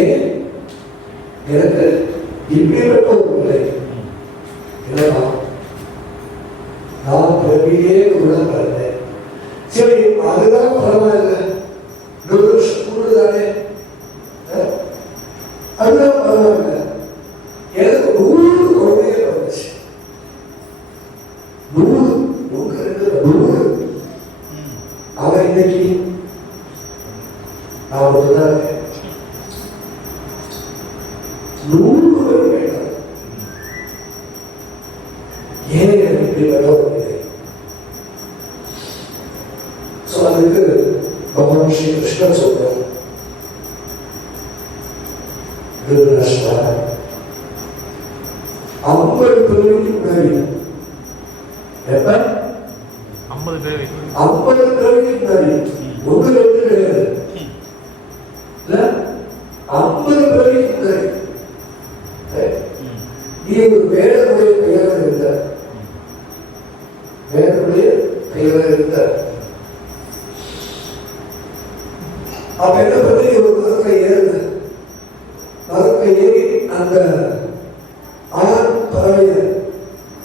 ஏன் எனக்கு இப்படிப்பட்ட ஒரு நிலை? இல்லையா, நான் பிறவியே உள்ள பிறந்தேன். சரி, அதுதான் பரவாயில்ல, தானே, அதுதான் பரவாயில்ல. எனக்கு 100 குழந்தைகள் வந்துச்சு. 100 அவன் இன்னைக்கு நான் ஒருதான் இருக்கேன். 100 பேர் வேண்டாம். ஏன் எனக்கு இப்படி வேணும்? அதுக்கு பகவான் ஸ்ரீ கிருஷ்ணன் சொல்றார், திருதராஷ்டிரா, 50 பிறவிக்கு முன்னாடி, எப்ப 50 பிறவிக்கு முன்னாடி, 1-2 கிடையாது, 50 பிறவிக்கு முன்னாடி நீ ஒரு வேடனுடைய பெயராக இருந்த, வேடனுடைய பெயராக இருந்த. அப்ப என்ன பண்ணி ஒரு மரத்தை ஏறுங்க, மரத்தை ஏறி அந்த ஆண் பறவைய,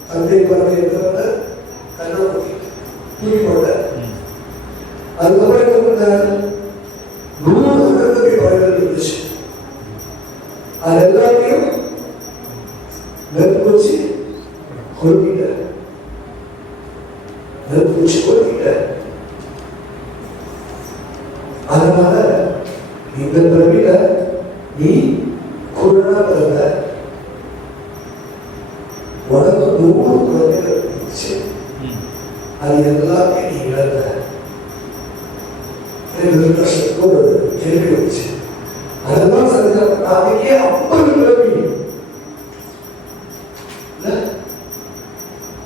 தந்தை பறவை இருக்கிறத கண்ணாமூடி தூக்கி போட்ட. அதுக்கப்புறம் என்ன பண்ண, 100 கண்ணாடி பறவைகள் இருந்துச்சு. அது எல்லாத்தையும் நெருப்பு வச்சு கொள்கிட்ட, நெருப்பு வச்சு கொள்கிட்ட. அதனால இந்த பிறவில நீ குருடனா பிறந்த, உனக்கு 100 குழந்தைகள் இருந்துச்சு, அது எல்லாமே நீ இழந்த. ஒரு கேள்வி வச்சு அதெல்லாம் சரியா நாளைக்கே 50 பிறவி.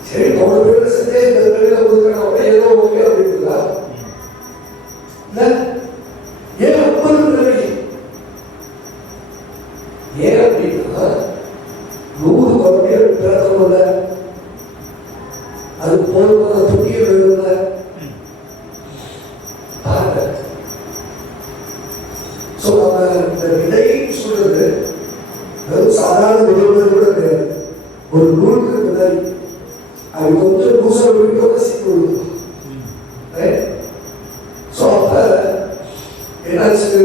சரி 3 பேர் செஞ்சே இந்த பிறவில கொடுக்கணும் ஏதோ ஓகே அப்படிங்களா? ஏன் 50 பிறவி? ஏன் அப்படின்னா 100 குழந்தைகள் பிறக்கணும்ல, அது போதுமான துணிய வேணும்ல. இந்த விதைன்னு சொல்றது வெறும் சாதாரண விதைகள் கூட கிடையாது. ஒரு நூலுக்கு விதை அது கொஞ்சம் பூசல் விட்டு சீக்கிரம். அப்ப என்னாச்சு,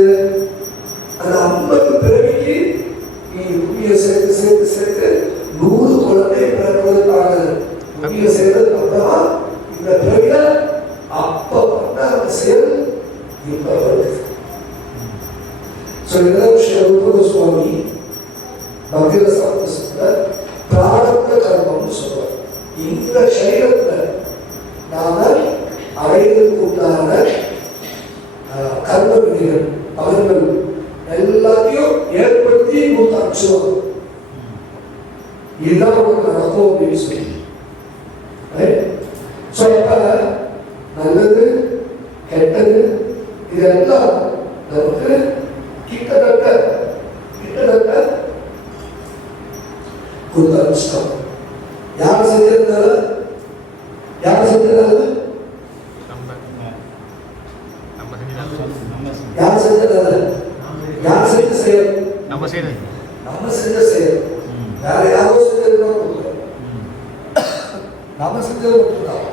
அந்த 50 பிறவிக்கு நீ புதிய சேர்த்து சேர்த்து சேர்த்து 100 குழந்தை பிறகுவதற்கான புதிய சேர்த்ததுக்கு அப்புறமா இந்த பிறவில அப்ப பண்ண அந்த செயல் இப்ப வருது. சுவாமி பக்திர சாஸ்திரத்துல பிராரப்த கர்மம்னு சொல்றார். இந்த சரீரத்துல நாம அடைவதற்கு உண்டான கர்ம விதிகள் பலன்கள் எல்லாத்தையும் ஏற்படுத்தி கொடுத்து அனுப்பிச்சுவாங்க. இதுதான் நமக்கு நடக்கும் அப்படின்னு சொல்லி. நல்லது கெட்டது இதெல்லாம் நமக்கு கிட்டத்தட்ட கொடுத்து அனுப்பிச்சிட்டோம். யார் செஞ்சதுனால? யார் செஞ்சதுனால? யார் செஞ்சதுனால? யார் செஞ்ச செயல்? நம்ம செஞ்ச செயல். வேற யாரோ செஞ்சதுன்னா நம்ம செஞ்சது மட்டும்தான்.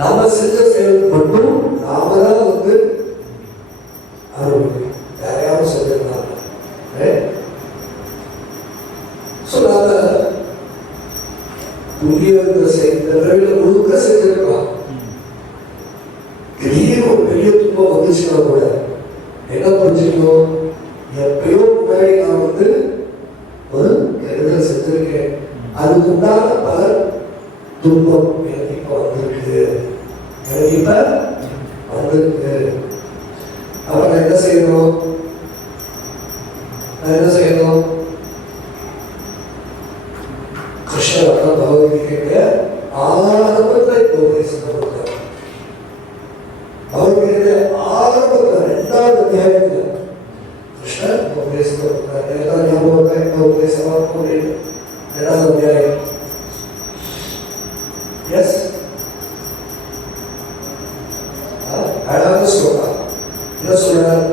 நாம செஞ்ச செயல் மட்டும் நாம தான் அருள், வேற யாரும் செஞ்சிருந்தாங்க. புதிய முழுக்க செஞ்சிருக்கலாம். திடீர்னு ஒரு பெரிய துன்பம் வந்துச்சுன்னா கூட என்ன புரிஞ்சுக்கணும், எப்பயோ முன்னாடி நான் ஒரு கெடுதல் செஞ்சிருக்கேன், அதுக்கு உண்டான பலர் துன்பம் எனக்கு இப்ப வந்திருக்கு, எனக்கு இப்ப வந்திருக்கு. அப்ப நான் என்ன செய்யணும்? கிருஷ்ணர் பகவத்கீதைய ஆரம்பத்தை உபதேசித்தார். பகவத்கீதை ஆரம்பத்தில் 2வது அத்தியாயத்தில் கிருஷ்ணர் உபதேசித்தார். உபதேசமா 2வது அத்தியாயம். எஸ், அழகாக சொல்றார். என்ன சொல்றார்?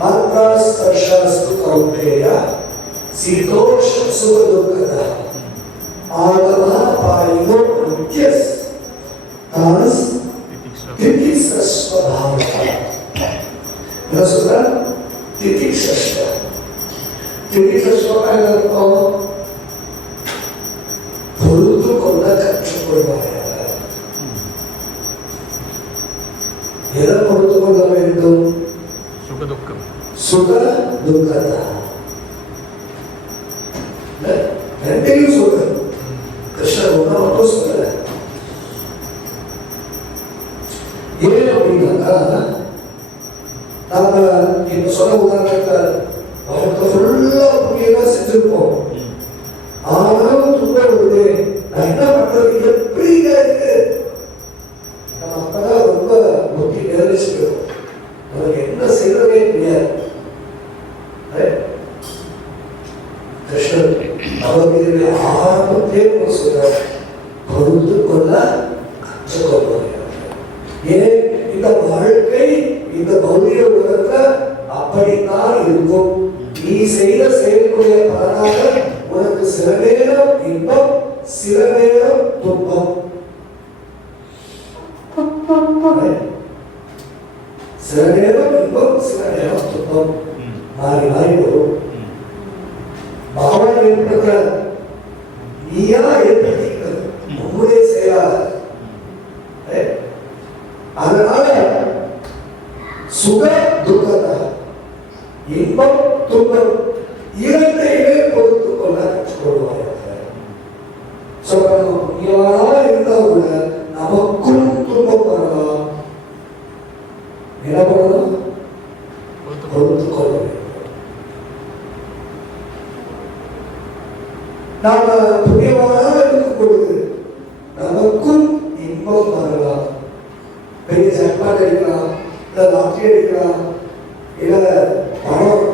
மாத்ரா ஸ்பர்ஷாஸ்து கௌந்தேய சீதோஷ்ண சுக துக்கதா ஆகமா பாயினோ நித்யஸ் தானஸ் திதிக்ஷஸ்வபாவः. என்ன சொல்றார்? திதிக்ஷஸ்வ. திதிக்ஷஸ்வனா என்ன அர்த்தம்? பொறுத்து கொள்ள கற்றுக்கொள்வாயாக. எதை பொறுத்து கொள்ள வேண்டும்? சுக துக்கதா. ரெண்டையும் சொல்ற கிருஷ்ணர் ஒன்னா மட்டும் சொல்லல. ஏன் அப்படின்னாக்கா, நாம இப்ப சொன்ன உதாரணத்துல வாழ்க்கை ஃபுல்லா புண்ணியமா செஞ்சிருப்போம், ஆனாலும் துன்பம் வருது. நான் என்ன பண்றது? எப்படி இருக்கு? நம்ம அப்பதான் ரொம்ப புத்தி நிறைச்சிக்கிறோம். நமக்கு என்ன செய்யறதே முடியாது. கிருஷ்ணர் பகவத்கீதை ஆரம்பத்திலே சொல்றார், பொறுத்து கொள்ள கற்றுக்கொள்வார். ஏன் இந்த வாழ்க்கை இந்த பௌதிக உலகத்துல அப்படித்தான் இருக்கும். நீ செய்த செயல்களுடைய பலனாக உனக்கு சில நேரம் இன்பம், சில நேரம் துன்பம். சில நேரம் இன்பம், சில நேரம் துன்பம் மாறி மாறி வரும். பகவான் ஏற்படுத்த நீயா ஏற்படுத்திக்கிறது உங்களுடைய செயலாக. அதனால சுக துக்கத்தை, இன்பம் துன்பம் இரண்டையுமே பொறுத்து கொள்ள கற்றுக்கொள்வார்கள். புண்ணியவானா இருந்தா கூட நமக்கும் துன்பம் வரலாம். என்ன பண்ணணும்? பொறுத்து கொள்ள வேண்டும். நாம புண்ணியவானா இருக்கும் பொழுது நமக்கும் இன்பம் வரலாம். பெரிய ஜாக்பாட் அடிக்கலாம், இல்லை லாட்டரி அடிக்கலாம், இல்லை பணம்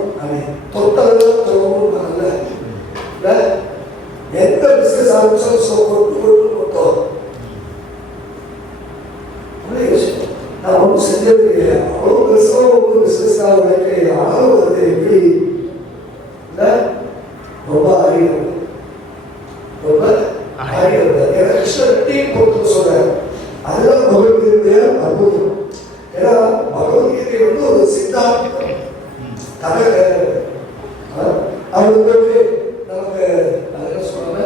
தொட்டதெல்லாம் தோணும். அல்ல எந்த பிசினஸ் ஆரம்பிச்சாலும் கொடுத்தோம். நான் ஒன்றும் செஞ்சது இல்லையா, அவ்வளோ பெருசாக ஒவ்வொரு பிசினஸ்க்காக உழைக்க ஆனாலும் வந்து எப்படி இல்லை ரொம்ப அறிவு, ரொம்ப அறிவு. ஏன்னா கிருஷ்ண பொறுத்து சொல்றாரு. அதுதான் பகவத்கீதைய அற்புதம். ஏன்னா பகவத்கீதை வந்து ஒரு சித்தாந்தம் கதை கிடையாது. அது வந்து நமக்கு என்ன சொல்றாங்க,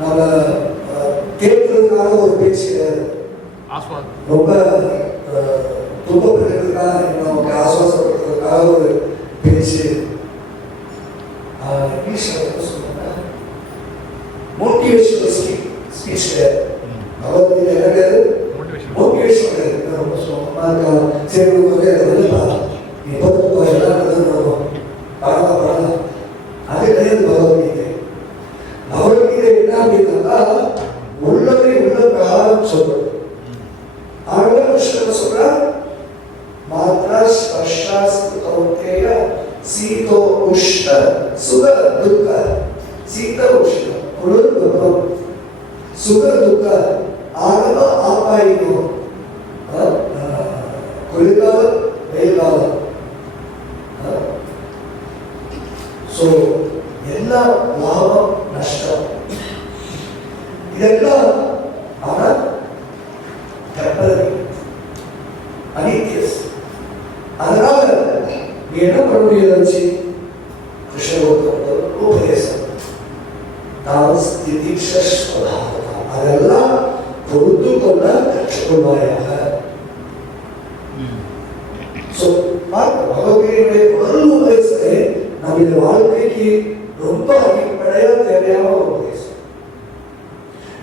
நம்ம கேட்கறதுக்காக ஒரு பேச்சு ரொம்ப துன்பப்படுறதுக்காக நமக்கு ஆசுவாசப்படுறதுக்காக ஒரு பேச்சு. மோட்டிவேஷனல் ஸ்பீச் அவருக்கு எனக்கு மோட்டிவேஷன் ரொம்ப சும்மா சரி இப்போ எல்லாம் பரவாயில்ல அது கிடையாது. பகவத்கீதை பகவத்கீதை என்ன அப்படின்னா உள்ளதை உள்ள பிரகாரம் சொல்றது. ஆனாலும் கிருஷ்ணன் சொல்ற மாத்ரா ஸ்பர்ஷாஸ்து கௌந்தேய சீதோ உஷ்ண சுக துக்க. சீத உஷ்ண குளிர் வெப்பம், சுக துக்க ஆகம ஆபாயினம், குளிர்காலம் வெயில் காலம். ஸோ எல்லாம் லாபம் நஷ்டம் இதெல்லாம். ஆனால் டெம்பரரி அனித்தியஸ். அதனால நீ என்ன பண்ண முடியாது? கிருஷ்ண உபதேசம் அதெல்லாம் பொறுத்து கொள்ள கற்றுக்கொள்வாயாக. பகவத்கீதையுடைய முதல் உபதேசத்தை நம்முடைய வாழ்க்கைக்கு ரொம்ப அடிப்படையா தேவையான ஒரு உபதேசம்.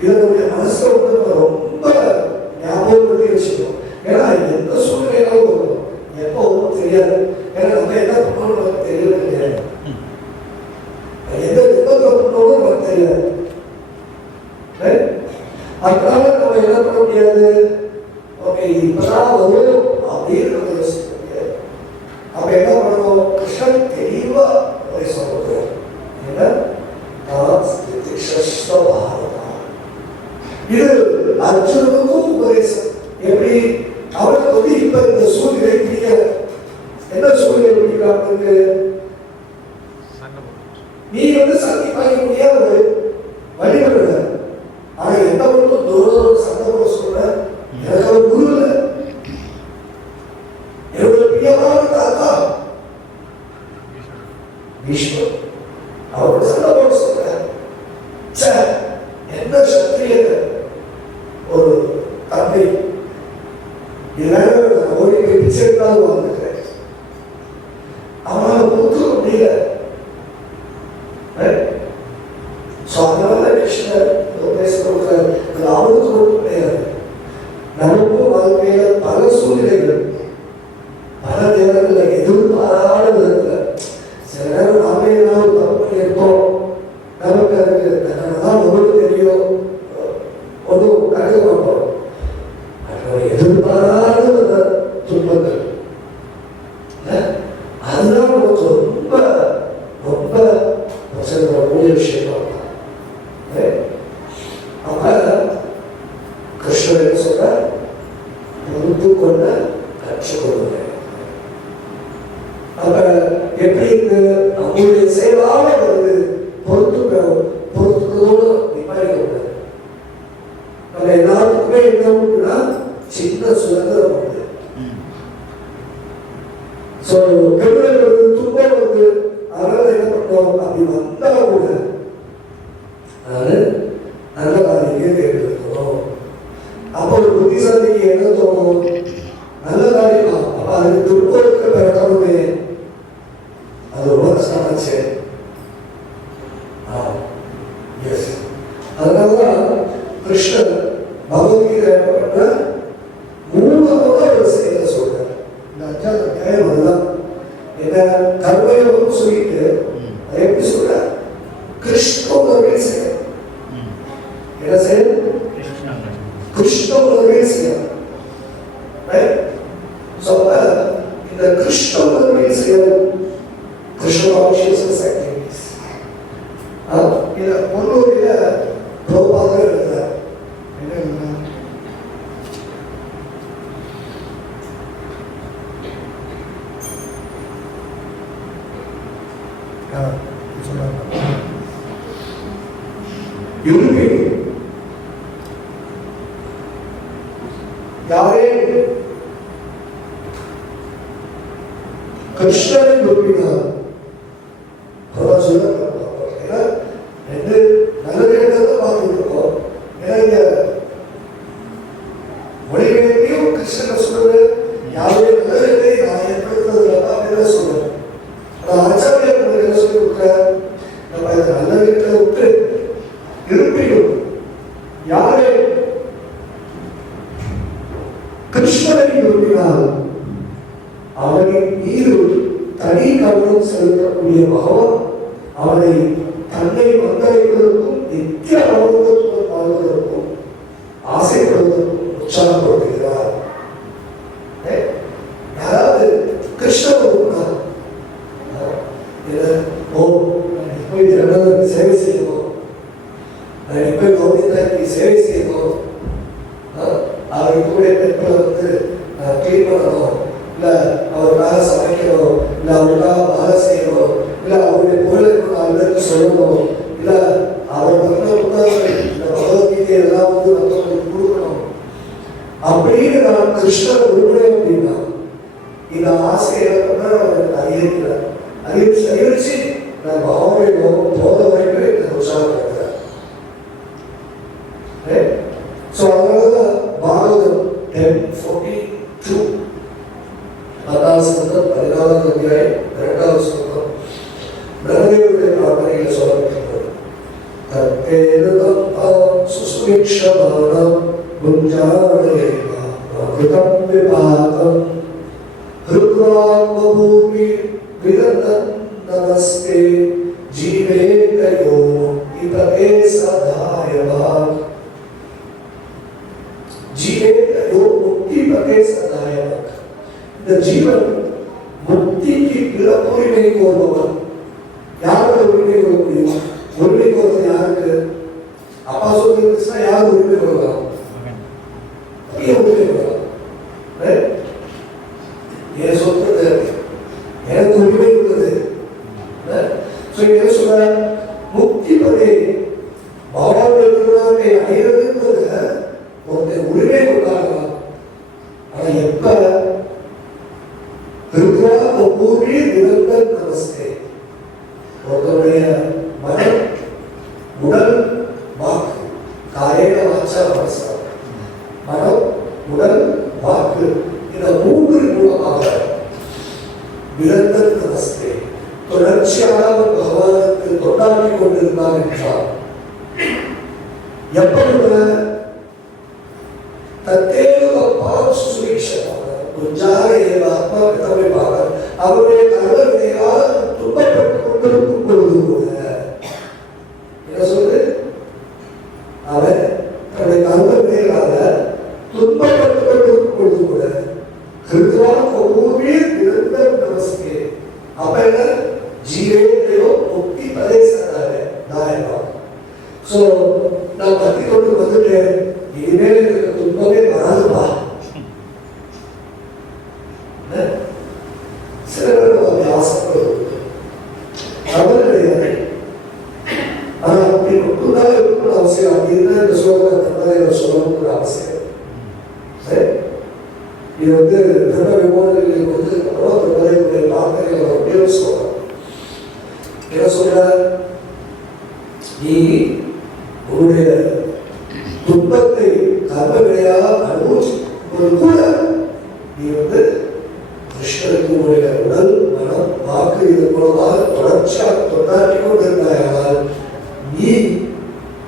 இதை நம்முடைய மனசுல வந்து நம்ம ரொம்ப ஞாபகப்படுத்தி வச்சுக்கணும். ஏன்னா எந்த சூழ்நிலையிலும் வரும், எப்போ ஒன்றும் தெரியாது. ஏன்னா நம்ம என்ன பண்ணணும் நமக்கு தெரியவே தெரியாது, எந்த விபத்துல பண்ணணும் நமக்கு தெரியாது. அதனால நம்ம என்ன பண்ண முடியாது, ஓகே இப்பதான் வரும் அப்படின்னு நம்ம யோசிக்க முடியாது. அப்ப என்ன பண்ணணும்? கிருஷ்ணன் தெளிவா சொல்றது என்ன, இது அர்ஜுனுக்கும் உபதேசம். எப்படி அவருக்கு வந்து இப்ப இந்த சூழ்நிலை பிடிக்கல. என்ன சூழ்நிலை பிடிக்கிறாங்க? நீ வந்து சக்தி வாங்க முடியாது வழிபடுற. ஆனா என்ன பண்ணும்? தூரம் சண்டை போட சொல்ற. எனக்கு அவர் குரு இல்லை, என்னோட பிரியமான தாத்தா பீஷ்மர், அவரோட சண்டை போட சொல்ற. என்ன சக்திய ஒரு தந்தை ஓடி போய் பிச்சை எடுத்தாலும் வந்துட்டேன். அவனால பொறுத்துக்க முடியல. அதனால கிருஷ்ணர் அவனுக்கு மட்டும் கிடையாது, நமக்கும் வாழ்க்கையில பல சூழ்நிலைகள், பல நேரங்களில் எதிர்பாராத விதத்தில் சில நேரம் நாமே ஏதாவது தப்பு பண்ணியிருப்போம். நமக்கு அதுக்கு தான் உங்களுக்கு தெரியும், ஒன்றும் கருத மாட்டோம். எதிர்பாராத துன்பங்கள் அதுதான் நமக்கு ரொம்ப ரொம்ப கூடிய விஷயமா. அப்ப கிருஷ்ணர் என்ன சொல்ற? பொறுத்து கொள்ள கற்றுக்கொள்ளுங்க. அப்ப எப்படி நம்முடைய செயலாக வருது? பொறுத்துக்கிறதோடு சோகம் அப்படி வந்தா கூட அது நல்ல காரியத்தையே தேர்ந்தெடுக்கணும். அப்போ ஒரு புத்திசாலிக்கு என்ன தோணும்? நல்ல காரியமா, அப்ப அதுக்கு துன்பத்தை பெறணுமே, அது ரொம்ப கஷ்டமாச்சு. அதனாலதான் கிருஷ்ணர் பகவத்கீதை மூணாவது ஒரு செயலை சொல்றார். இந்த 5வது அத்தியாயம் அதுதான். என்ன கர்மயோகம் சொல்லிட்டு அதை எப்படி சொல்ற? கிருஷ்ண உணர்வை செய்ய. என்ன செய்ய? கிருஷ்ண உணர்வை செய்ய. இந்த கிருஷ்ண உணர்வை செய்ய கிருஷ்ண கான்ஷியஸ்னஸ் ஆக்டிவிட்டிஸ். இதை பொருளுடைய பிரபாக எழுதுறார். என்ன எழுதுறார்? யாரே கிருஷ்ணரை விரும்பினார் ரெண்டு நல்ல கேட்டதான் பார்த்துருக்கோம். ஏன்னா இங்க மொழிபெயர்ப்பையும் கிருஷ்ணனை சொல்றது யாருடைய நல்லதை நான் ஏற்படுத்துறது சொல்றேன். ஆச்சாரியா என்ன சொல்லி கொடுக்க, நம்ம இந்த நல்ல வீட்டை விட்டு இருப்பினும் யாரே கிருஷ்ணனை விரும்பினால் அவனின் மீது தனி கவனம் செலுத்தக்கூடிய பகவான் அவனை தன்னை வந்தடைவதற்கும் நித்திய அனுபவத்துடன் வாழ்வதற்கும் ஆசைப்படுவதற்கும் உற்சாகப்படுத்துகிறார். யாராவது கிருஷ்ணன் போய் ஜனங்களுக்கு சேவை செய்யணும், நான் போய் கௌரவத்தாக்கி சேவை செய்யணும், அவருக்கு கூட பெண்களை கிளீன் பண்ணணும், இல்லை அவருக்காக சமைக்கணும், இல்லை அவருக்காக வேலை செய்யணும், இல்லை அவருடைய பொருளை அவருக்கு சொல்லணும், இல்லை அவர் புத்தகங்கள் இந்த பகவத்கீதை எல்லாம் மற்றவங்களுக்கு கொடுக்கணும் அப்படின்னு நான் கிருஷ்ணனை விரும்புகிறேன் அப்படின்னா இந்த ஆசையை அதிகரிக்கிறார். அதிகரிச்சு நான் பகவானை போத வரைக்கும் எனக்கு உற்சாகப்படுத்துறேன். ஸோ அதனாலதான் பாகவதம் 10:42 14 14வது அத்தியாயம் 2வது ஸ்லோகம் பிரம்மதேவருடைய பிரார்த்தனையில் சொல்லப்பட்டிருக்கிறது. தற்பேதம் சுஸ்மிக்ஷமானம் குஞ்சாரேவா கிருதம் விபாகம் ஹிருத்வாத்மபூமி விதந்தம் நமஸ்தே ஜீவேதயோ இதே சதாயவா. ஜீவேதயோ முக்தி பதே சதாயவா. இந்த ஜீவன் முக்திக்கு உரிமை கோருபவன். யாருக்கு உரிமை கோர முடியும்? உரிமை கோருவது யாருக்கு? அப்பா சொல்லிருந்துச்சுன்னா யார் உரிமை கோரலாம்? உரிமை கோரலாம். ஏன் சொல்றது? எனக்கு உரிமை உள்ளது. சொல்ற முக்தி பதே பகவான் அடைகிறதுங்கிறத ஒருத்தர் உரிமை கொண்டாடலாம். ஆனா எப்ப பூமி நிரந்தர நமஸ்தே ஒருத்தருடைய மனம் உடல் வாக்கு காயேன வாச்சா மனசா மனம் உடல் வாக்கு இந்த மூன்று மூலமாக நிரந்தர நமஸ்தே தொடர்ச்சியாக பகவானுக்கு கொண்டாடி கொண்டிருந்தார் என்றார். எப்பொழுது தத்தேவ பாவ சுசுரீட்சமாக அவருடைய கர்மவினையால் துன்பப்பட்டுக் கொண்டிருக்கும் பொழுது கூட என்ன சொல்றது? அவன் தன்னுடைய கர்மவினையால துன்பப்பட்டுக் கொண்டிருக்கும் பொழுது கூட நிரந்தர நமஸ்தே அப்ப என்ன ஜீவேதையோ முக்தி பிரதேசனால நாயகா. சோ நான் பத்தி கொண்டு வந்துட்டேன், இனிமேல் எனக்கு துன்பமே வராதுப்பா. சில பேர் ஆசைப்படுவது தவறு கிடையாது. ஆனா அப்படி மட்டும்தான் இருக்கணும்னு அவசியம். அப்படி இருந்தா இந்த சோழ சொல்லணும்னு அவசியம். இது பிரம்ம விமோதனைகளை கொடுத்ததுக்கப்புறம் பிரம்மதேவனுடைய வார்த்தைகளை அப்படியே சொல்லலாம். என்ன சொல்ற? நீ உன்னுடைய துன்பத்தை கர்ம வினையாக அனுபவிப்பது கூட நீ கிருஷ்ணருக்கு உடைய உடல் மனம் வாக்கு இது மூலமாக தொடர்ச்சியாக கொண்டாடி கொண்டிருந்தாயால் நீ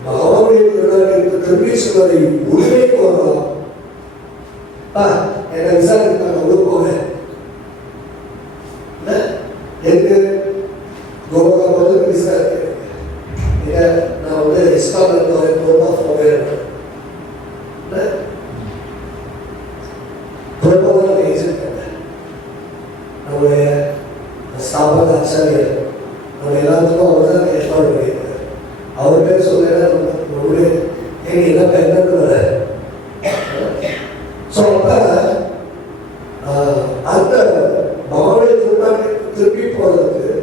பகவானுடைய திருநாட்டிற்கு திரும்பி சொல்வதை உரிமை கோரலாம். என்ன விசாரித்தாங்க உள்ள போவேன் எதுக்கு கோவா வந்து விசாரிக்கிறேன். நான் இஸ்லாமில் போவேன் நம்முடைய ஸ்தாபக ஆச்சாரியர் நம்ம எல்லாத்துக்கும் அவர் தான் ஏற்பாடு பண்ணியிருக்காரு. அவர் பேர் சொல்ல நம்மளுடைய எல்லாம் என்னன்னு வர. ஸோ அப்போ அந்த பகவானுடைய திருப்பி போகிறதுக்கு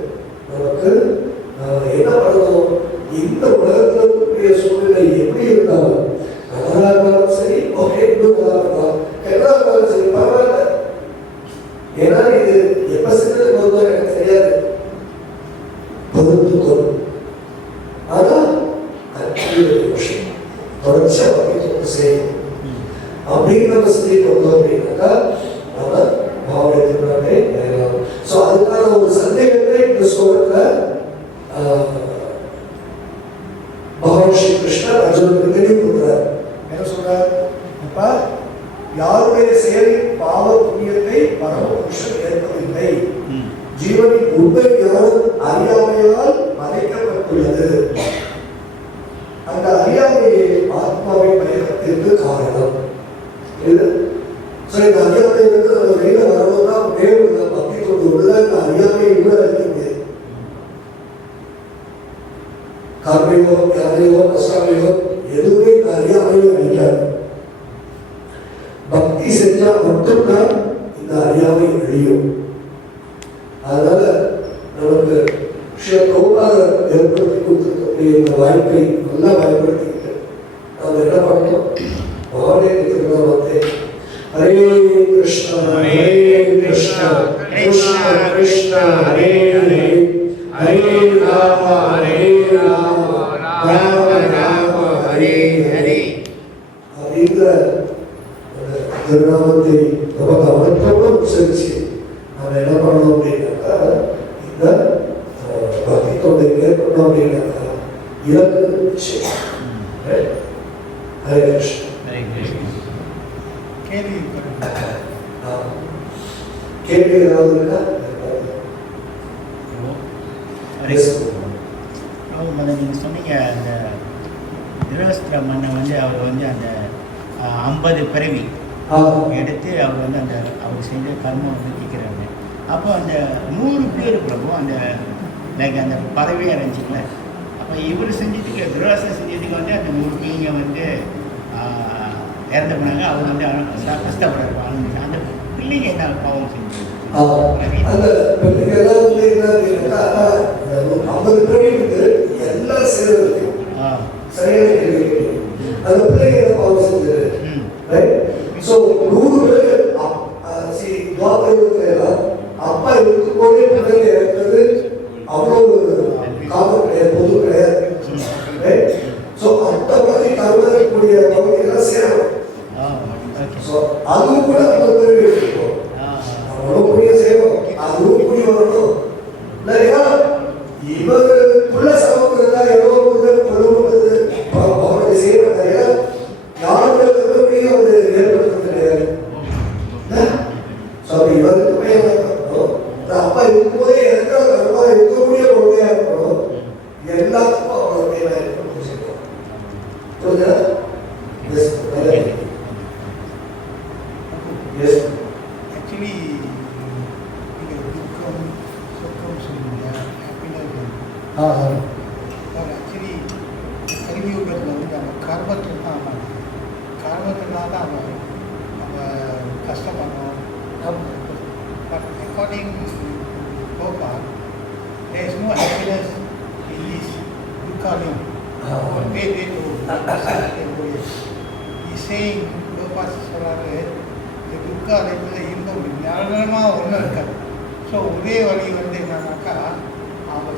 நமக்கு என்ன பண்ணணும்? இந்த உலகத்தினுடைய சூழ்நிலை எப்படி இருந்தாலும் நல்லா இருந்தாலும் சரி, நல்லா இருக்கலாம், என்ன இருந்தாலும் சரி பரவாயில்ல. ஏன்னா இது எப்ப செஞ்சது போதும் எனக்கு தெரியாது, பொறுத்து கொள்ளும். ஆனா விஷயம் தொடர்ச்சியா வகைக்கு செய்யும் அப்படின்னு நம்ம செஞ்சுட்டு வந்தோம் அப்படின்னாக்கா நம்ம பாவனை திருநாட்டை அடையலாம். ஸோ அதுக்கான ஒரு சந்தேகத்தை இந்த ஸ்லோகத்துல பகவான் ஸ்ரீ கிருஷ்ணர் அர்ஜுனனுக்கு தெளிவுபடுத்துறார். என்ன சொல்றார்? இப்ப யாருடைய செயலின் பாவ புண்ணியத்தை பரமபுருஷன் ஏற்பதில்லை. ஜீவனின் உண்மை ஞானம் அறியாமையால் மறைக்கப்பட்டுள்ளது. அந்த அறியாமையே ஆத்மாவின் மயக்கத்திற்கு காரணம். இந்த அறியாமை நம்ம வெளியில வரணும்னா தேவனை பக்தி கொண்டு உள்ள இந்த அறியாமையை கூட அழிக்க முடியாது. கர்மையோ ஞானையோ கஷ்டமையோ எதுவுமே இந்த அறியாமையோ அழிக்காது. பக்தி செஞ்சா மட்டும்தான் இந்த அறியாமை அழியும். அதனால நமக்கு ஏற்படுத்தி கொடுத்திருக்கக்கூடிய இந்த வாய்ப்பை நல்லா பயன்படுத்திக்கிட்டு நாம் என்ன பண்ணணும்? பகவானே திருநாமத்தை ஹரே கிருஷ்ணா ஹரே கிருஷ்ணா கிருஷ்ணா கிருஷ்ணா ஹரே ஹரே ஹரே ராம ஹரே ராம ராம ராம ஹரே ஹரே அப்படிங்கிற திருநாமத்தை நம்ம கவனத்தோடு உச்சரிச்சு நம்ம என்ன பண்ணணும் அப்படின்னாக்கா இந்த பக்தி தொண்டை மேற்கொண்டோம் அப்படின்னாக்கா இலக்கு நிச்சயம். ஹரே கிருஷ்ணா. கேள்வி ஏதாவது இருக்கா? நீங்கள் சொன்னீங்க அந்த திருவஸ்திர மன்னன் அவர் அந்த 50 பிறவி எடுத்து அவர் அந்த அவர் செஞ்ச கர்மம் தீக்கிறாங்க. அப்போ அந்த 100 பேர் பிரபு அந்த அந்த பறவையாக இருந்துச்சுங்கள. அப்போ இவர் செஞ்சதுக்கு துர்வாசனை செஞ்சதுக்கு அந்த 100 பிள்ளைங்க இறந்து போனாங்க. அவர் கஷ்டப்படுறாங்க. அந்த பிள்ளைங்க என்ன பாவம் செஞ்சு அந்த பிள்ளைங்கெல்லாம் என்ன 50 பிள்ளைங்களுக்கு எல்லாம் சேர்ந்து சரியான கேள்வி. அந்த பிள்ளைங்க என்ன பாவம் செஞ்சது? ஸோ 100 பேர் அப்பா இருக்கும் போதே பிள்ளைங்க இறந்தது அவ்வளவு காலம் கிடையாது, பொது கிடையாது. ஸோ அந்த மாதிரி கருவக்கூடிய பகுதியெல்லாம் சேரணும். ஸோ அதுவும் கூட 50 பேர் இருக்கும். அவ்வளோ புரிய செய்யணும், அதுவும் புரிய வரணும். இல்லையா இவருக்குள்ள சமக்கிறதா ஏதோ கொள்ளும்போது அவனுடைய செய்யறது யாருடைய கருவத்தையும் அவர் ஏற்படுத்துறது கிடையாது. இவருக்குமே அப்பா இருக்கும்போதே எந்த கருவா இருக்கக்கூடிய கொள்கையா இருக்கணும். எல்லாத்துக்கும் அவங்களோட மேல இருக்கணும். ஆக்சுவலி துக்கம் சுக்கம் சொல்லுங்க ஆக்சுவலி கல்வியுகத்தில் நம்ம கர்மத்தில் தான் கர்மத்தினால நம்ம கஷ்டப்படுறோம். But according Gopal, there is no happiness in this dukkha. He's saying, Gopal சொல்றாரு, இந்த துக்காலயத்தில் இன்பம் நிரந்தரமாக ஒன்றும் இருக்காது. ஸோ ஒரே வழி என்னன்னாக்கா அவங்க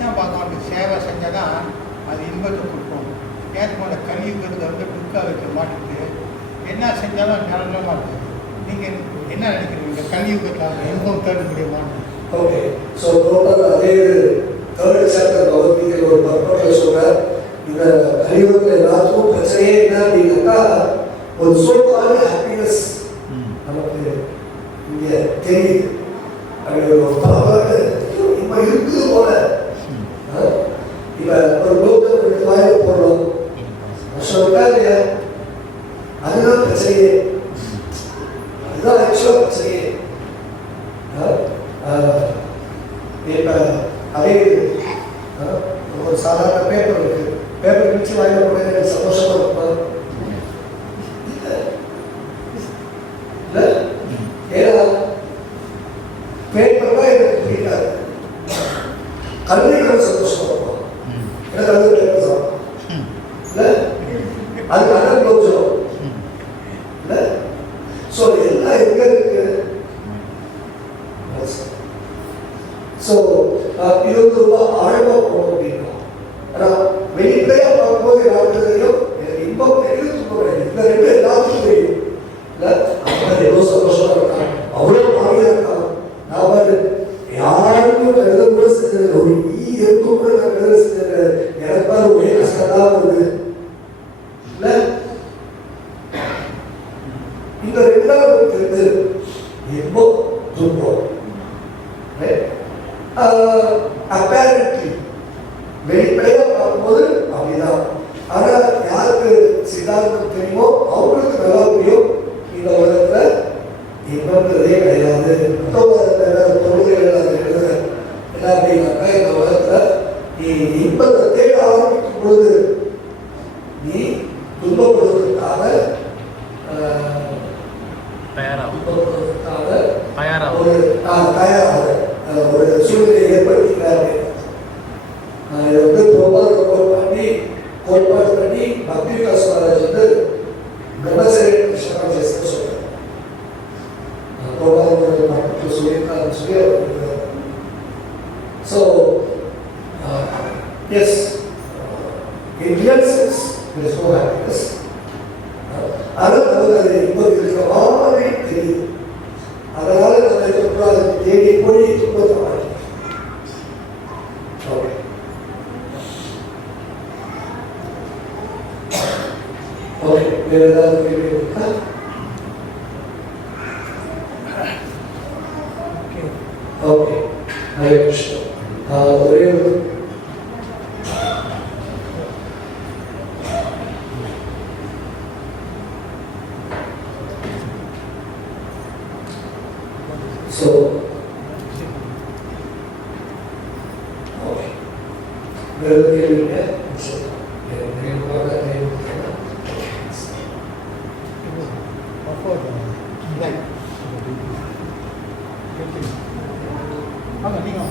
கிருஷ்ண பகவானுக்கு சேவை செஞ்சால் தான் அது இன்பத்தை கொடுக்கும். ஏற்கனவே அந்த கலியுகத்தில் வந்து துக்கா வைக்க மாட்டுக்கு என்ன செஞ்சாலும் நிரந்தரமாக இருக்குது. நீங்கள் என்ன நினைக்கிறீங்க? இந்த கலியுகத்தில் அந்த இன்பம் தர முடியுமான்னு? ஓகே, ஸோ டோட்டல் அதே தேர்ட் சாப்டர் பகவத்கீதையில் ஒரு பர்பட்டில் சொல்கிறார். இந்த கலியுகத்தில் எல்லாத்துக்கும் பிரச்சனையே என்ன அப்படின்னாக்கா ஒரு சோக்கான ஹாப்பினஸ் நமக்கு இங்கே தெரியுது. அப்படி ஒரு பரவாயில்ல இப்போ இருக்குது போல. இப்போ ஒரு லோக்கல் வாயில் போடுறோம் வருஷம் விட்டா இல்லையா, அதுதான் பிரச்சனையே, அதுதான் ஆக்சுவலாக பிரச்சனையே. இப்போ அதே ஒரு சாதாரண பேப்பர் இருக்கு, பேப்பர் பிடிச்சி வாங்கின போட சந்தோஷமா இருப்பாங்க இல்லை? ஏன்னா பேப்பர் தான் எனக்கு பிடிக்காது, கல்விக்கான சந்தோஷமா இருப்பான். எனக்கு அது பேப்பர் தான் இல்லை, அதுக்கு அண்ணன் ப்ளவுஸும் இல்லை. ஸோ எல்லாம் எங்கே இருக்கு? ஸோ இது வந்து ரொம்ப ஆழமாக போகணும் அப்படின்னா, ஆனால் வெளிப்படையாக பார்க்கும்போது எல்லாருக்கும் தெரியும் இன்பம் தெரியும், துன்பம் கிடையாது, இந்த ரெண்டு எல்லாத்துக்கும் தெரியும் இல்லை. அவங்க எவ்வளோ சந்தோஷமாக இருக்காங்க, அவ்வளோ மாறியாக இருக்காங்க. நான் யாருக்கும் கருத கூட செஞ்சது, ஒரு இருக்கும் கூட நான் கருத செஞ்சது, எனக்கு ஒரே கஷ்டம் தான் வருது இல்லை. இந்த ரெண்டாவது தெரிஞ்சு இன்பம் துன்பம் அப்பேரண்ட்லி வெளிப்படையாக பார்க்கும்போது அப்படிதான். ஆனால் யாருக்கு சித்தாந்தம் தெரியுமோ அவங்களுக்கு நல்லா புரியும் இந்த உலகத்தில் இன்பன்றதே கிடையாது. தொழுகைகள் அது எழுத என்ன அப்படின்னாக்கா, இந்த உலகத்தில் நீ இன்பத்தை தேட ஆரம்பிக்கும் பொழுது நீ துன்பப்படுவதற்காக தயாராக ஒரு சூழ்நிலை ஏற்படுத்திக்கிறார். இதை வந்து கோட்பாடு பண்ணி பக்தி விகாஸ் மகாராஜ் வந்து பிரம்மச்சரிய கிருஷ்ணன் சேர்த்து சொல்றாரு. கோபால் சொல்லியிருக்காருன்னு சொல்லி அவர். So yes, in real sense there is no happiness. ஆனால் நமக்கு அது இப்போது இருக்கிற மாதிரி தெரியும். அதனால நம்ம இருக்கிற அதை தேடி போய் துன்பத்தை மாட்டோம். ஓகே, ஓகே, வேறு ஏதாவது கேள்வி இருக்கா? ஓகே, ஹரே கிருஷ்ணா. ஒரே ஒரு so okay, வேறு கேள்வி இல்லை. நீங்கள்